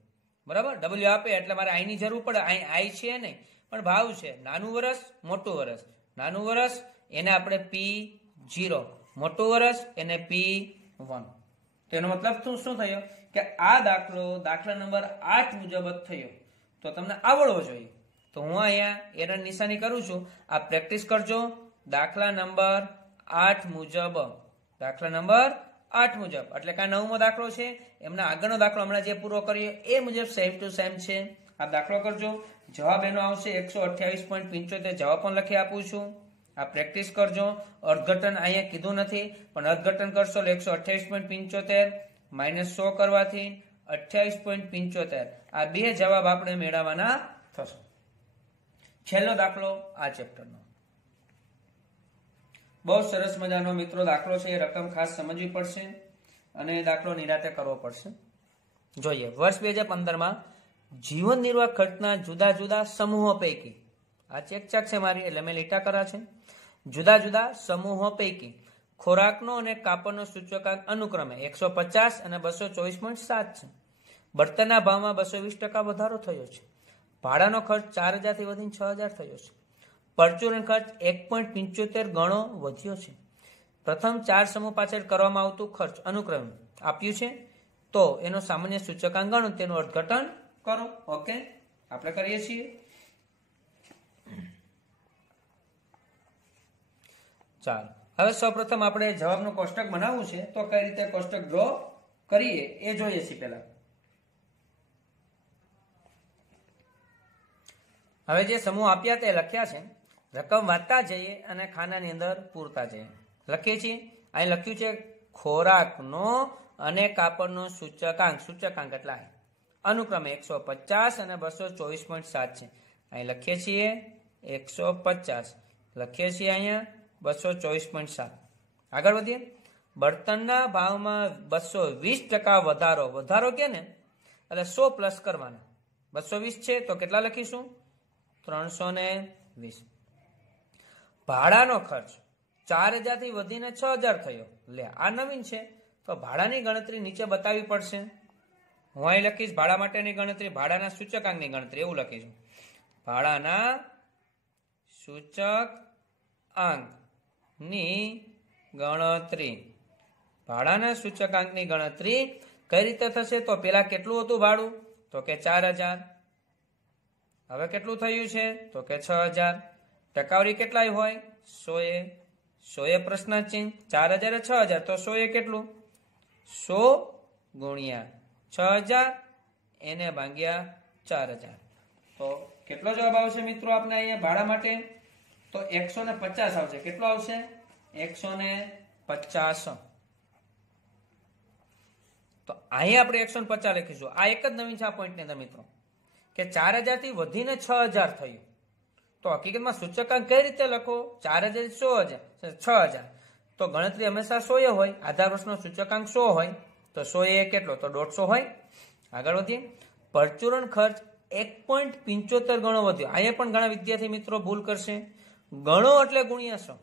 બરાબર, W આપે એટલે મારે I ની જરૂર પડે. અહીં I છે નહીં પણ ભાવ છે. નાનું વર્ષ મોટું વર્ષ. નાનું વર્ષ એને આપણે P0, મોટું વર્ષ એને P1. તેનો મતલબ શું થયો કે આ દાખલા નંબર 8 મુજબ જ થયો. તો તમને આવડવો જોઈએ. તો હું અહીંયા એરર નિશાની કરું છું, આ પ્રેક્ટિસ કરજો. દાખલા નંબર 8 મુજબ, દાખલા નંબર 8 મુજબ, એટલે કે 9મો દાખલો છે, એમના આગળનો દાખલો હમણાં જે પૂરો કર્યો એ મુજબ સેમ ટુ સેમ છે. આ દાખલો કરજો. જવાબ એનો આવશે 128.75. જવાબ પણ લખી આપું છું. આ પ્રેક્ટિસ કરજો. અર્થઘટન અહીંયા કીધું નથી, પણ અર્થઘટન કરશો એટલે 128.75 માઇનસ 100 કરવાથી 28.75. આ બે જવાબ આપણે મેળવવાના થશે. છેલ્લો દાખલો આ ચેપ્ટરનો. બહુ સરસ મજાનો મિત્રો દાખલો છે. એ રકમ ખાસ સમજવી પડશે અને દાખલો નિરાતે કરવો પડશે. જોઈએ, વર્ષ 2015 જીવન નિર્વાહ ખર્ચના જુદા જુદા સમૂહો પૈકી, આ ચેકચાક છે મારી એટલે મેં લીટા કર્યા છે, જુદા જુદા સમૂહો પૈકી ખોરાકનો અને કાપડનો સૂચકાંક અનુક્રમે 150 અને 224.7 છે. બળતણના ભાવમાં 220% વધારો થયો છે. ભાડાનો ખર્ચ 4000 થી વધીને 6000 થયો છે. પરચુરણ ખર્ચ 1.75 ગણો વધ્યો છે. પ્રથમ 4 સમૂહ પાછળ કરવામાં આવતું ખર્ચ અનુક્રમે આપ્યું છે, તો એનો સામાન્ય સૂચકાંક ગણો, તેનું અર્થઘટન કરો. ઓકે, આપણે કરીએ છીએ. ચાલો, હવે સૌપ્રથમ આપણે જવાબનું કોષ્ટક બનાવવું છે, તો કઈ રીતે કોષ્ટક ડ્રો કરીએ એ જોઈએ છીએ. પહેલા હવે જે સમૂહ આપ્યા તે લખ્યા છે, રકમ વાંચતા જઈએ અને ખાનાની અંદર પૂરતા જઈએ. લખીએ છીએ. અહીં લખ્યું છે ખોરાકનો અને કાપડનો સૂચકાંક, સૂચકાંક એટલા અનુક્રમે 150 અને 224.7 છે. અહીં લખીએ છીએ 150, લખીએ છીએ અહીંયા 224.7. આગળ વધીએ. બળતણના ભાવમાં 220% વધારો, વધારો કે ને એટલે 100 પ્લસ કરવાના. 220 છે તો કેટલા લખીશું? 320. ભાડાનો ખર્ચ 4000 થી વધીને 6000 થયો. લે, આ નવીન છે તો ભાડાની ગણતરી નીચે બતાવવી પડશે. હું અહીં લખીશ ભાડા માટેની ગણતરી, ભાડાના સૂચકાંકની ગણતરી, એવું લખીશું. ભાડાના સૂચકાંકની ગણતરી. ભાડાના સૂચકાંકની ગણતરી કઈ રીતે થશે? તો પેલા કેટલું હતું ભાડું? તો કે 4000. હવે કેટલું થયું છે? તો કે 6000. ટકાવારી કેટલાય હોય? 100 પ્રશ્ન ચિહ્ન. 4000 એ 6000, તો 100 કેટલું? 100 ગુણ્યા 6000 એને ભાગ્યા 4000. તો કેટલો જવાબ આવશે મિત્રો આપણે અહીંયા ભાડા માટે? તો 150 આવશે. કેટલો આવશે? 150. તો અહીંયા આપણે 150 લખીશું. આ એક જ નવીન છે આ પોઈન્ટની અંદર મિત્રો, કે 4000 થી વધીને 6000 થયું. તો હકીકતમાં સૂચકાંક કઈ રીતે લખો? 4000 6000. તો ગણતરી હંમેશા 100 હોય. આધાર વર્ષનો સૂચકાંક 100 હોય તો 100 એ કેટલો? તો 150 હોય. આગળ વધીએ. પરચુરણ ખર્ચ 1.75 ગણો વધ્યો. અહીંયા પણ ઘણા વિદ્યાર્થી મિત્રો ભૂલ કરશે. ગણો એટલે ગુણ્યા 100,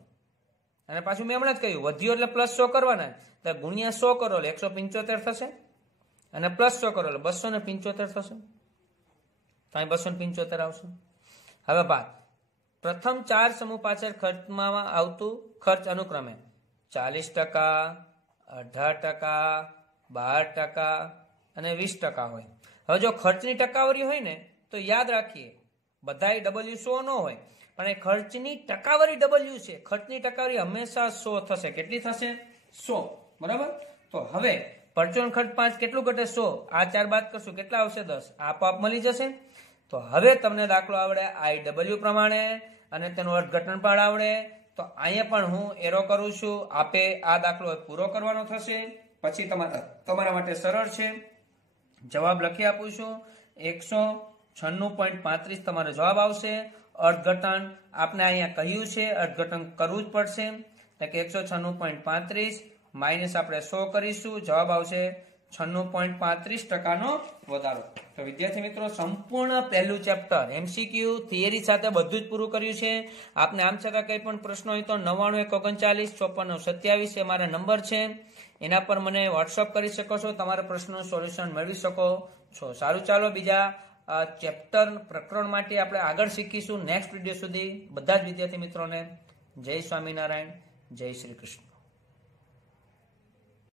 અને પાછું મેં હમણાં જ કહ્યું વધ્યો એટલે પ્લસ 100 કરવાના, તો ગુણ્યા 100 કરો એટલે 175 થશે, અને પ્લસ 100 કરો એટલે 275 થશે. તો અહીં 275 આવશે. હવે બાદ પ્રથમ 4 સમૂહ પાછળ ખર્ચમાં આવતું ખર્ચ અનુક્રમે 40%, 18%, 12% અને 20% હોય. હવે જો ખર્ચની ટકાવારી હોય ને તો યાદ રાખીએ બધાય W 100 ન હોય, પણ એ ખર્ચની ટકાવારી W છે. ખર્ચની ટકાવારી હંમેશા 100 થશે. કેટલી થશે? 100. બરાબર. તો હવે પરચુરણ ખર્ચ 5 કેટલું ઘટે? 100. આ 4 બાદ કરશું કેટલા આવશે? 10. આપોઆપ મળી જશે. તો હવે તમને દાખલો આવડે IW પ્રમાણે અને તેનું અર્થઘટન પણ આવડે. તો અહીંયા પણ હું એરો કરું છું. આપે આ દાખલો પૂરો કરવાનો થશે, પછી તમારા માટે સરળ છે. જવાબ લખી આપું છું. 196.35 તમારો જવાબ આવશે. અર્થઘટન આપણે અહીંયા કહ્યું છે, અર્થઘટન કરવું જ પડશે. એટલે કે 196.35 માઇનસ આપણે 100 કરીશું. જવાબ આવશે 96.35% વધારો. તો વિદ્યાર્થી મિત્રો, સંપૂર્ણ પહેલું ચેપ્ટર MCQ થિયરી સાથે બધું જ પૂરું કર્યું છે. આપને આમ છતાં કંઈ પણ પ્રશ્ન હોય તો 99195497 એ મારા નંબર છે. એના પર મને વોટ્સઅપ કરી શકો છો. તમારા પ્રશ્નનું સોલ્યુશન મેળવી શકો છો. સારું, ચાલો બીજા ચેપ્ટર પ્રકરણ માટે આપણે આગળ શીખીશું. નેક્સ્ટ વિડીયો સુધી બધા જ વિદ્યાર્થી મિત્રોને જય સ્વામિનારાયણ, જય શ્રી કૃષ્ણ.